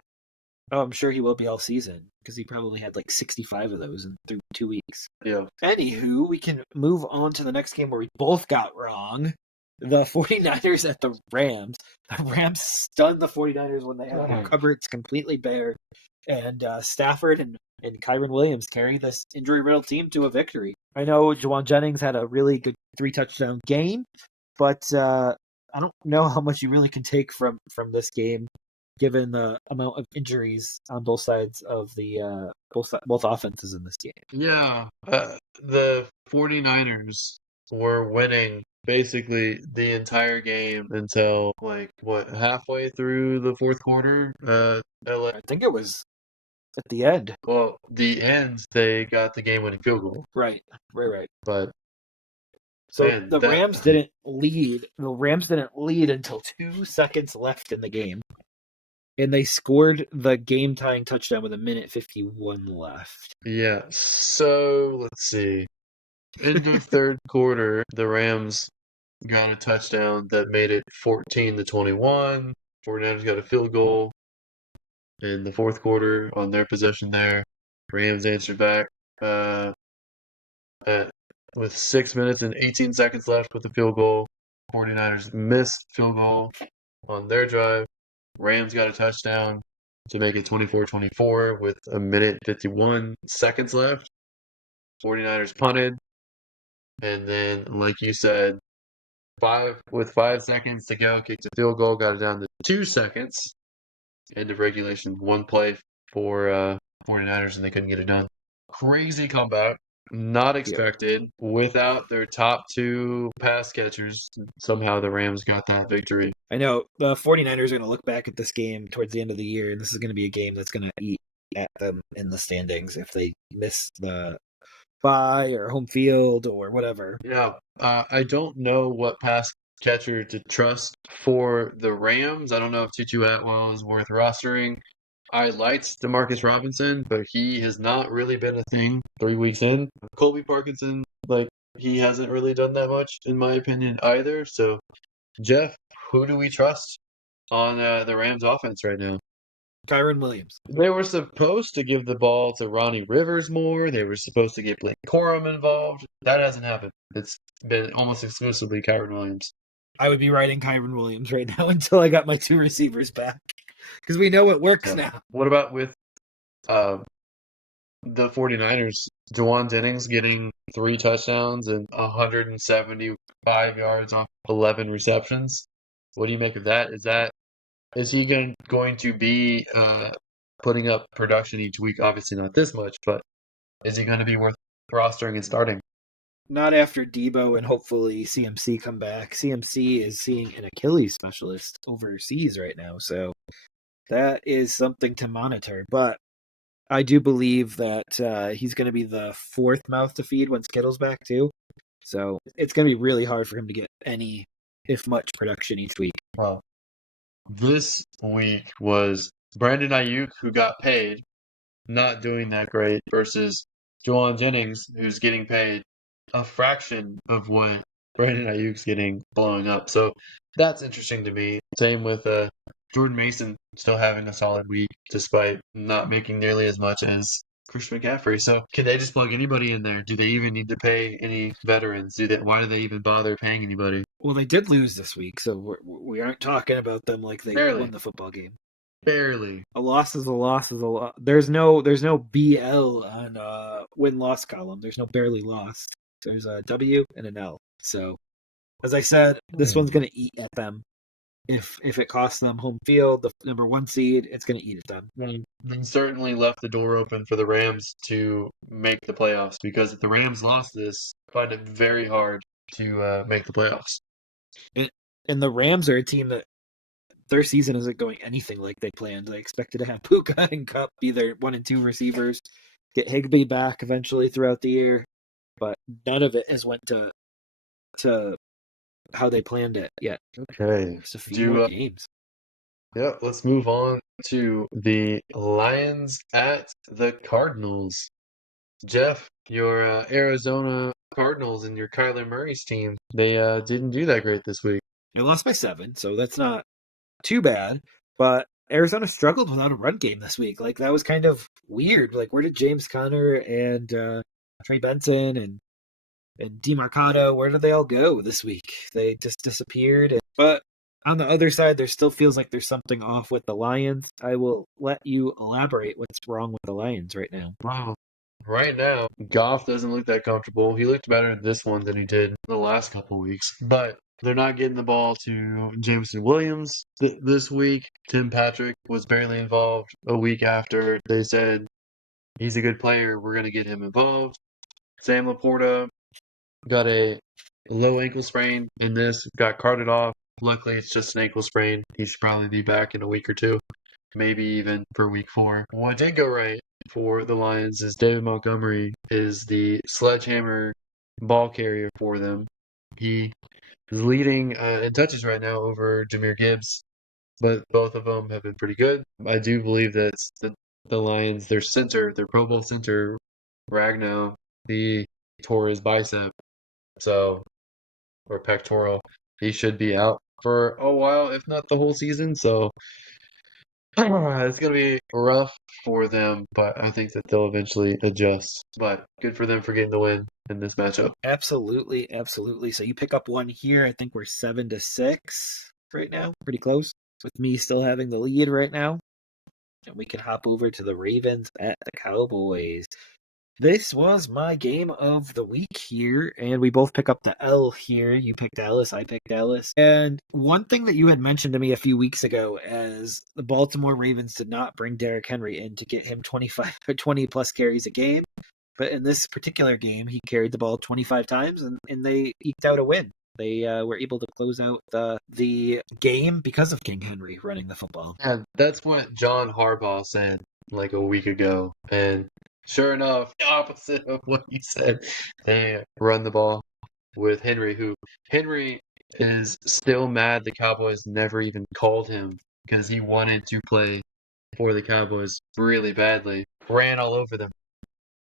Oh, I'm sure he will be all season because he probably had like 65 of those through 2 weeks. Yeah. Anywho, we can move on to the next game where we both got wrong. The 49ers at the Rams. The Rams stunned the 49ers when they had their cupboards completely bare. And Stafford and Kyron Williams carry this injury-riddled team to a victory. I know Juwan Jennings had a really good 3-touchdown game, but I don't know how much you really can take from this game, given the amount of injuries on both sides of the both offenses in this game. Yeah. The 49ers were winning basically the entire game until halfway through the fourth quarter. I think it was at the end. Well, the end, they got the game-winning field goal. Right. But so man, the Rams didn't lead. The Rams didn't lead until 2 seconds left in the game, and they scored the game-tying touchdown with 1:51 left. Yeah. So let's see. In the third quarter, the Rams got a touchdown that made it 14-21. 49ers got a field goal in the fourth quarter on their possession there. Rams answered back with 6 minutes and 18 seconds left with the field goal. 49ers missed field goal on their drive. Rams got a touchdown to make it 24-24 with 1:51 left. 49ers punted. And then, like you said, 5 seconds to go, kicked a field goal, got it down to 2 seconds. End of regulation. One play for 49ers, and they couldn't get it done. Crazy comeback. Not expected. Yep. Without their top 2 pass catchers, somehow the Rams got that victory. I know. The 49ers are going to look back at this game towards the end of the year, and this is going to be a game that's going to eat at them in the standings if they miss the bye or home field or whatever. Yeah. I don't know what pass catcher to trust for the Rams. I don't know if Tutu Atwell is worth rostering. I liked Demarcus Robinson, but he has not really been a thing 3 weeks in. Colby Parkinson, like, he hasn't really done that much, in my opinion, either. So, Jeff, who do we trust on the Rams offense right now? Kyron Williams. They were supposed to give the ball to Ronnie Rivers more. They were supposed to get Blake Corum involved. That hasn't happened. It's been almost exclusively Kyron Williams. I would be riding Kyron Williams right now until I got my 2 receivers back because we know it works now. What about with uh, the 49ers? Juwan Jennings getting 3 touchdowns and 175 yards off 11 receptions. What do you make of that? Is he going to be putting up production each week? Obviously not this much, but is he going to be worth rostering and starting? Not after Debo and hopefully CMC come back. CMC is seeing an Achilles specialist overseas right now, so that is something to monitor. But I do believe that he's going to be the 4th mouth to feed when Skittle's back too. So it's going to be really hard for him to get any, if much, production each week. Well, this week was Brandon Ayuk, who got paid, not doing that great, versus Juwan Jennings, who's getting paid a fraction of what Brandon Ayuk's getting, blowing up. So that's interesting to me. Same with Jordan Mason still having a solid week despite not making nearly as much as Christian McCaffrey. So can they just plug anybody in there? Do they even need to pay any veterans? Why do they even bother paying anybody? Well, they did lose this week, so we aren't talking about them like they Barely. won the football game. Barely. A loss is a loss is a loss. There's no BL on win-loss column. There's no barely lost. There's a W and an L. So, as I said, this one's going to eat at them. If it costs them home field, the number 1 seed, it's going to eat at them. They certainly left the door open for the Rams to make the playoffs, because if the Rams lost this, I find it very hard to make the playoffs. And the Rams are a team that their season isn't going anything like they planned. They expected to have Puka and Cup be their 1 and 2 receivers, get Higbee back eventually throughout the year, but none of it has went to how they planned it yet. Okay. Just a few more games. Yeah, let's move on to the Lions at the Cardinals. Jeff, your Arizona Cardinals and your Kyler Murray's team, they didn't do that great this week. They lost by 7, so that's not too bad. But Arizona struggled without a run game this week. Like, that was kind of weird. Like, where did James Conner and Trey Benson and DeMarcado, where did they all go this week? They just disappeared. But on the other side, there still feels like there's something off with the Lions. I will let you elaborate what's wrong with the Lions right now. Wow. Right now, Goff doesn't look that comfortable. He looked better this one than he did the last couple weeks. But they're not getting the ball to Jameson Williams this week. Tim Patrick was barely involved a week after they said he's a good player, we're going to get him involved. Sam Laporta got a low ankle sprain in this, got carted off. Luckily, it's just an ankle sprain. He should probably be back in a week or two, maybe even for week 4. What did go right for the Lions is David Montgomery is the sledgehammer ball carrier for them. He is leading in touches right now over Jahmyr Gibbs, but both of them have been pretty good. I do believe that the Lions, their Pro Bowl center, Ragnow, he tore his bicep, or pectoral. He should be out for a while, if not the whole season. So it's going to be rough for them, but I think that they'll eventually adjust. But good for them for getting the win in this matchup. Absolutely, absolutely. So you pick up one here. I think we're 7-6 right now. Pretty close. With me still having the lead right now. And we can hop over to the Ravens at the Cowboys. This was my game of the week here, and we both pick up the L here. You picked Dallas, I picked Dallas. And one thing that you had mentioned to me a few weeks ago as the Baltimore Ravens did not bring Derrick Henry in to get him 20 plus carries a game. But in this particular game, he carried the ball 25 times, and they eked out a win. They were able to close out the game because of King Henry running the football. Yeah, that's what John Harbaugh said like a week ago. And sure enough, the opposite of what he said. They run the ball with Henry, Henry is still mad the Cowboys never even called him because he wanted to play for the Cowboys really badly. Ran all over them.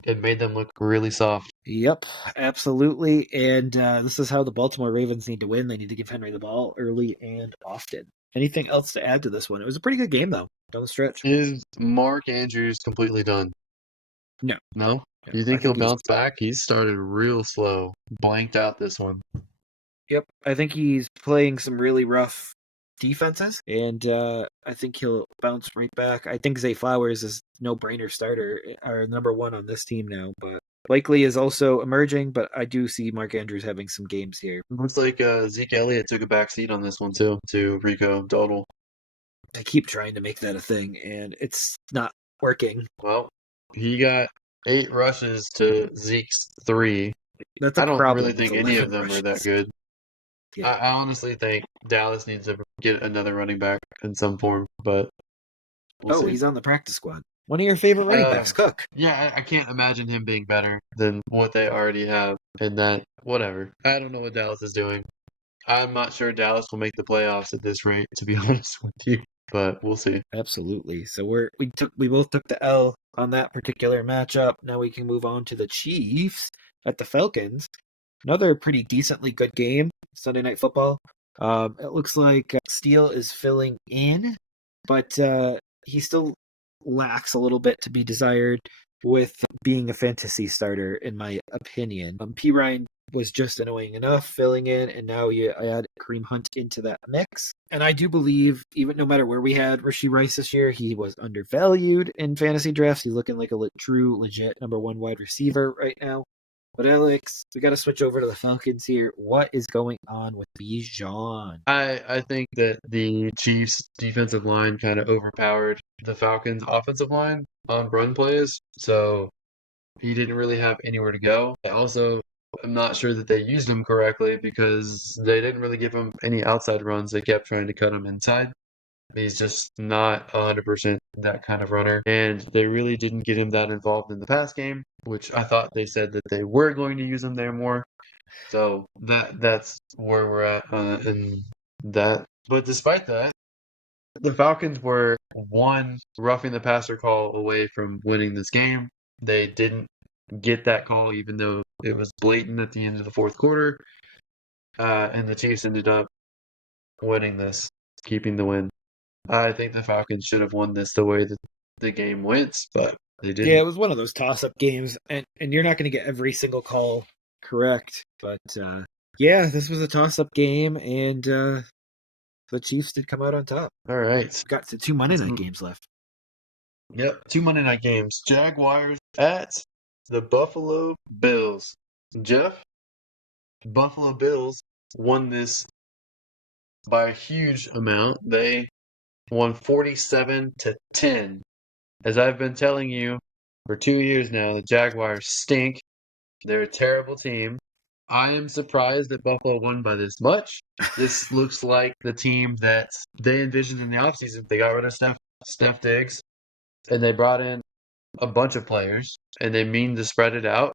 It made them look really soft. Yep, absolutely. And this is how the Baltimore Ravens need to win. They need to give Henry the ball early and often. Anything else to add to this one? It was a pretty good game, though, down the stretch. Is Mark Andrews completely done? No. No? No, Do you I think he'll think he's. bounce back? He's started real slow. Blanked out this one. Yep, I think he's playing some really rough defenses, and I think he'll bounce right back. I think Zay Flowers is no-brainer starter, or number one on this team now, but Blakely is also emerging, but I do see Mark Andrews having some games here. Looks like Zeke Elliott took a back seat on this one too, to Rico Dowdle. I keep trying to make that a thing, and it's not working. Well, he got 8 rushes to Zeke's 3. That's a I don't really problem with think any of 11 them are that rushes. good. Yeah. I honestly think Dallas needs to get another running back in some form, but we'll see. He's on the practice squad. One of your favorite running backs, Cook. Yeah, I can't imagine him being better than what they already have. And that, whatever. I don't know what Dallas is doing. I'm not sure Dallas will make the playoffs at this rate, to be honest with you. But we'll see. Absolutely. So we both took the L on that particular matchup. Now we can move on to the Chiefs at the Falcons. Another pretty decently good game, Sunday Night Football. It looks like Steele is filling in, but he still lacks a little bit to be desired with being a fantasy starter, in my opinion. P. Ryan was just annoying enough filling in, and now you add Kareem Hunt into that mix. And I do believe, even no matter where we had Rashee Rice this year, he was undervalued in fantasy drafts. He's looking like a true, legit number one wide receiver right now. But Alex, we got to switch over to the Falcons here. What is going on with Bijan? I think that the Chiefs' defensive line kind of overpowered the Falcons' offensive line on run plays. So he didn't really have anywhere to go. I also am not sure that they used him correctly because they didn't really give him any outside runs. They kept trying to cut him inside. He's just not 100% that kind of runner. And they really didn't get him that involved in the pass game, which I thought they said that they were going to use him there more. So that's where we're at in that. But despite that, the Falcons were one roughing the passer call away from winning this game. They didn't get that call, even though it was blatant at the end of the fourth quarter. And the Chiefs ended up winning this, keeping the win. I think the Falcons should have won this the way that the game went, but they Yeah, didn't. it was one of those toss-up games, and you're not going to get every single call correct. But yeah, this was a toss-up game, and the Chiefs did come out on top. All right. We've got the 2 Monday night games left. Yep, 2 Monday night games. Jaguars at the Buffalo Bills. Jeff, Buffalo Bills won this by a huge amount. They won 47-10. As I've been telling you for 2 years now, the Jaguars stink. They're a terrible team. I am surprised that Buffalo won by this much. This looks like the team that they envisioned in the offseason. They got rid of Steph Diggs, and they brought in a bunch of players, and they mean to spread it out.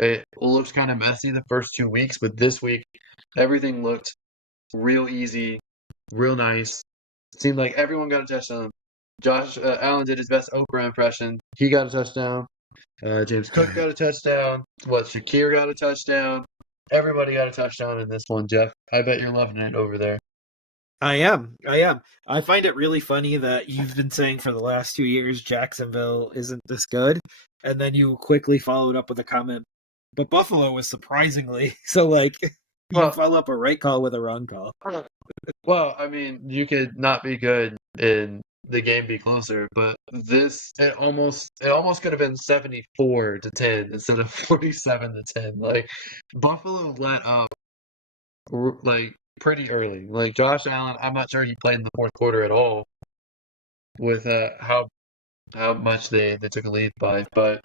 It looks kind of messy the first 2 weeks, but this week, everything looked real easy, real nice. It seemed like everyone got a touchdown. Josh Allen did his best Oprah impression. He got a touchdown. James Cook got a touchdown. Shakir got a touchdown. Everybody got a touchdown in this one, Jeff. I bet you're loving it over there. I am. I find it really funny that you've been saying for the last 2 years Jacksonville isn't this good, and then you quickly followed up with a comment, but Buffalo was surprisingly. So, like, you Well, follow up a right call with a wrong call. well, I mean, you could not be good and the game be closer, but it almost could have been 74-10 instead of 47-10. Like Buffalo let up like pretty early. Like Josh Allen, I'm not sure he played in the fourth quarter at all with how much they took a lead by, but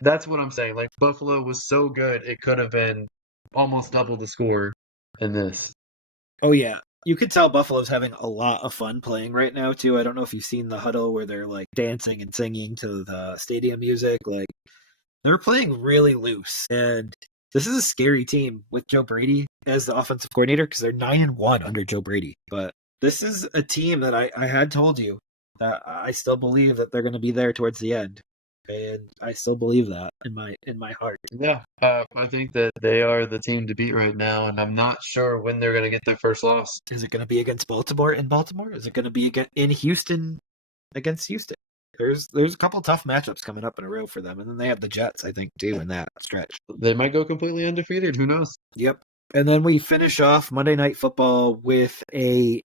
that's what I'm saying. Like Buffalo was so good, it could have been almost double the score in this. Oh yeah, you could tell Buffalo's having a lot of fun playing right now too. I don't know if you've seen the huddle where they're like dancing and singing to the stadium music. Like they're playing really loose, and this is a scary team with Joe Brady as the offensive coordinator because they're 9-1 under Joe Brady. But this is a team that I had told you I still believe that they're going to be there towards the end, and I still believe that in my heart. Yeah, I think that they are the team to beat right now, and I'm not sure when they're going to get their first loss. Is it going to be against Baltimore in Baltimore? Is it going to be in Houston against Houston? There's a couple tough matchups coming up in a row for them, and then they have the Jets, I think, too, in that stretch. They might go completely undefeated. Who knows? Yep. And then we finish off Monday Night Football with a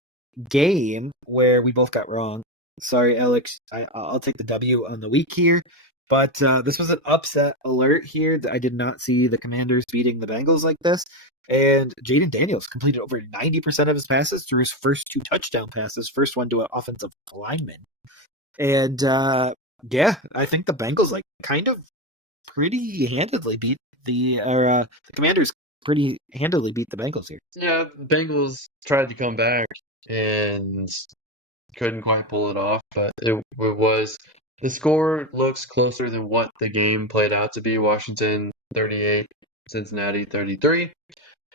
game where we both got wrong. Sorry, Alex. I'll take the W on the week here. But this was an upset alert here. I did not see the Commanders beating the Bengals like this. And Jaden Daniels completed over 90% of his passes through his first 2 touchdown passes, first one to an offensive lineman. And yeah, I think the Bengals kind of pretty handedly beat the Commanders pretty handily beat the Bengals here. Yeah, the Bengals tried to come back and couldn't quite pull it off, but it was the score looks closer than what the game played out to be. Washington 38, Cincinnati 33.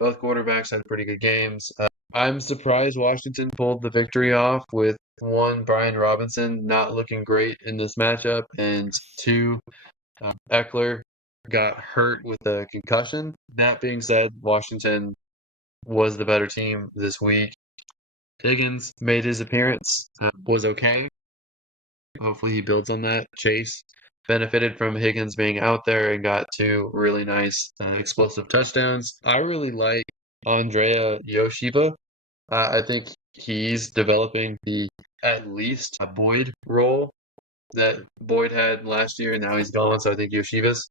Both quarterbacks had pretty good games. I'm surprised Washington pulled the victory off with one, Brian Robinson not looking great in this matchup, and two, Eckler got hurt with a concussion. That being said, Washington was the better team this week. Higgins made his appearance, was okay. Hopefully he builds on that. Chase benefited from Higgins being out there and got 2 really nice explosive touchdowns. I really like Andrea Yoshiba. I think he's developing the at least a Boyd role that Boyd had last year, and now he's gone. So I think Yoshiva's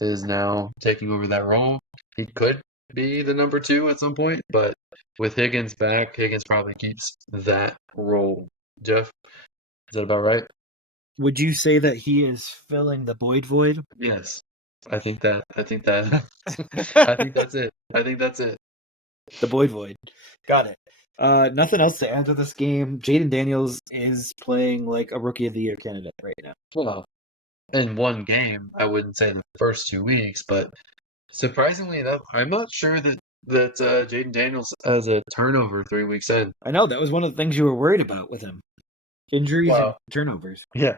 is now taking over that role. He could be the number 2 at some point, but with Higgins back, Higgins probably keeps that role. Jeff, is that about right? Would you say that he is filling the Boyd void? Yes. I think that I think that's it. I think that's it. The Boyd void. Got it. Nothing else to add to this game. Jaden Daniels is playing like a Rookie of the Year candidate right now. Well, in one game, I wouldn't say the first 2 weeks, but surprisingly enough, I'm not sure that Jaden Daniels has a turnover 3 weeks in. I know that was one of the things you were worried about with him. Injuries and Wow. turnovers. Yeah.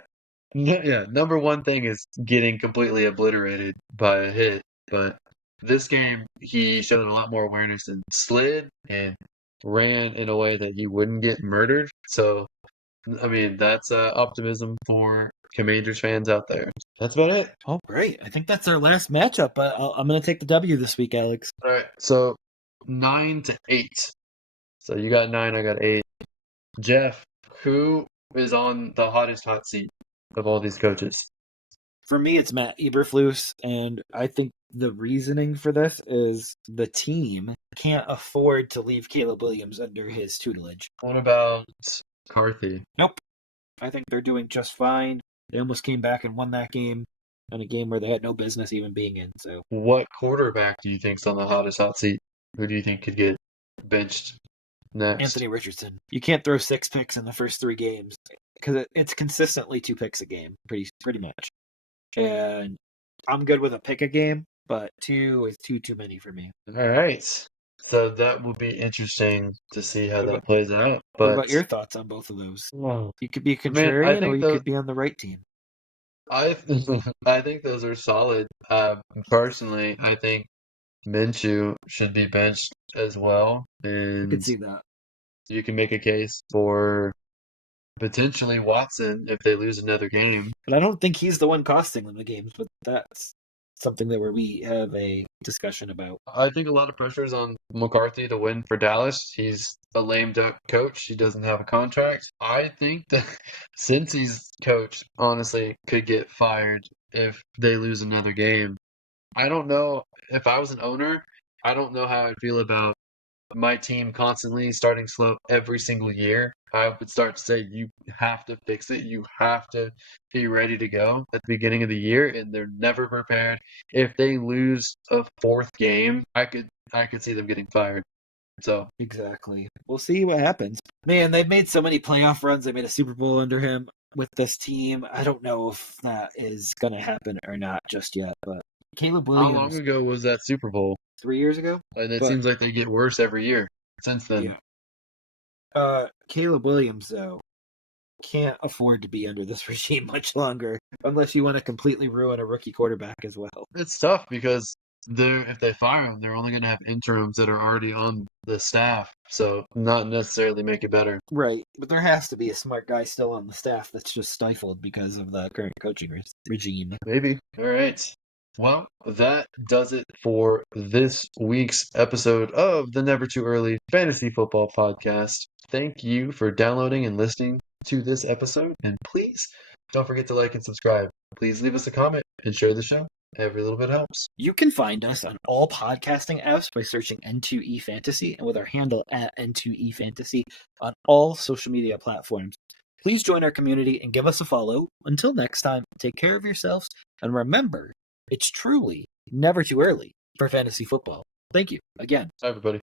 Yeah. Number one thing is getting completely obliterated by a hit, but this game he showed a lot more awareness and slid and ran in a way that he wouldn't get murdered. So, I mean, that's optimism for Commanders fans out there. That's about it. Oh, great. I think that's our last matchup. I'm going to take the W this week, Alex. All right. So 9-8. So you got 9, I got 8. Jeff, who is on the hottest hot seat of all these coaches? For me, it's Matt Eberflus, and I think the reasoning for this is the team can't afford to leave Caleb Williams under his tutelage. What about Carthy? Nope. I think they're doing just fine. They almost came back and won that game in a game where they had no business even being in. So, What quarterback do you think's on the hottest hot seat? Who do you think could get benched next? Anthony Richardson. You can't throw 6 picks in the first 3 games because it's consistently 2 picks a game, pretty much. And I'm good with a pick a game, but 2 is too many for me. All right. So that will be interesting to see how that What plays out. about But your thoughts on both of those? well, You could be a man, I contrarian, or think you those could be on the right team. I I think those are solid. Personally, I think Minshew should be benched as well, I could and see that. you can make a case for potentially Watson if they lose another game. But I don't think he's the one costing them the games, but that's something that where we have a discussion about. I think a lot of pressure is on McCarthy to win for Dallas. He's a lame duck coach. He doesn't have a contract. I think that since he's coach, honestly, could get fired if they lose another game. I don't know if I was an owner, I don't know how I'd feel about my team constantly starting slow every single year. I would start to say you have to fix it. You have to be ready to go at the beginning of the year, and they're never prepared. If they lose a 4th game, I could see them getting fired. So Exactly. We'll see what happens. Man, they've made so many playoff runs. They made a Super Bowl under him with this team. I don't know if that is going to happen or not just yet, but Caleb how long Williams ago was that Super Bowl? 3 years ago? And it But seems like they get worse every year since then. yeah. Caleb Williams though, can't afford to be under this regime much longer unless you want to completely ruin a rookie quarterback as well. It's tough because if they fire him, they're only going to have interims that are already on the staff, so not necessarily make it better. Right, but there has to be a smart guy still on the staff that's just stifled because of the current coaching regime. Maybe. All right. Well, that does it for this week's episode of the Never Too Early Fantasy Football Podcast. Thank you for downloading and listening to this episode, and please don't forget to like and subscribe. Please leave us a comment and share the show. Every little bit helps. You can find us on all podcasting apps by searching N2E Fantasy and with our handle at N2E Fantasy on all social media platforms. Please join our community and give us a follow. Until next time, take care of yourselves, and remember, it's truly never too early for fantasy football. Thank you again. Bye, everybody.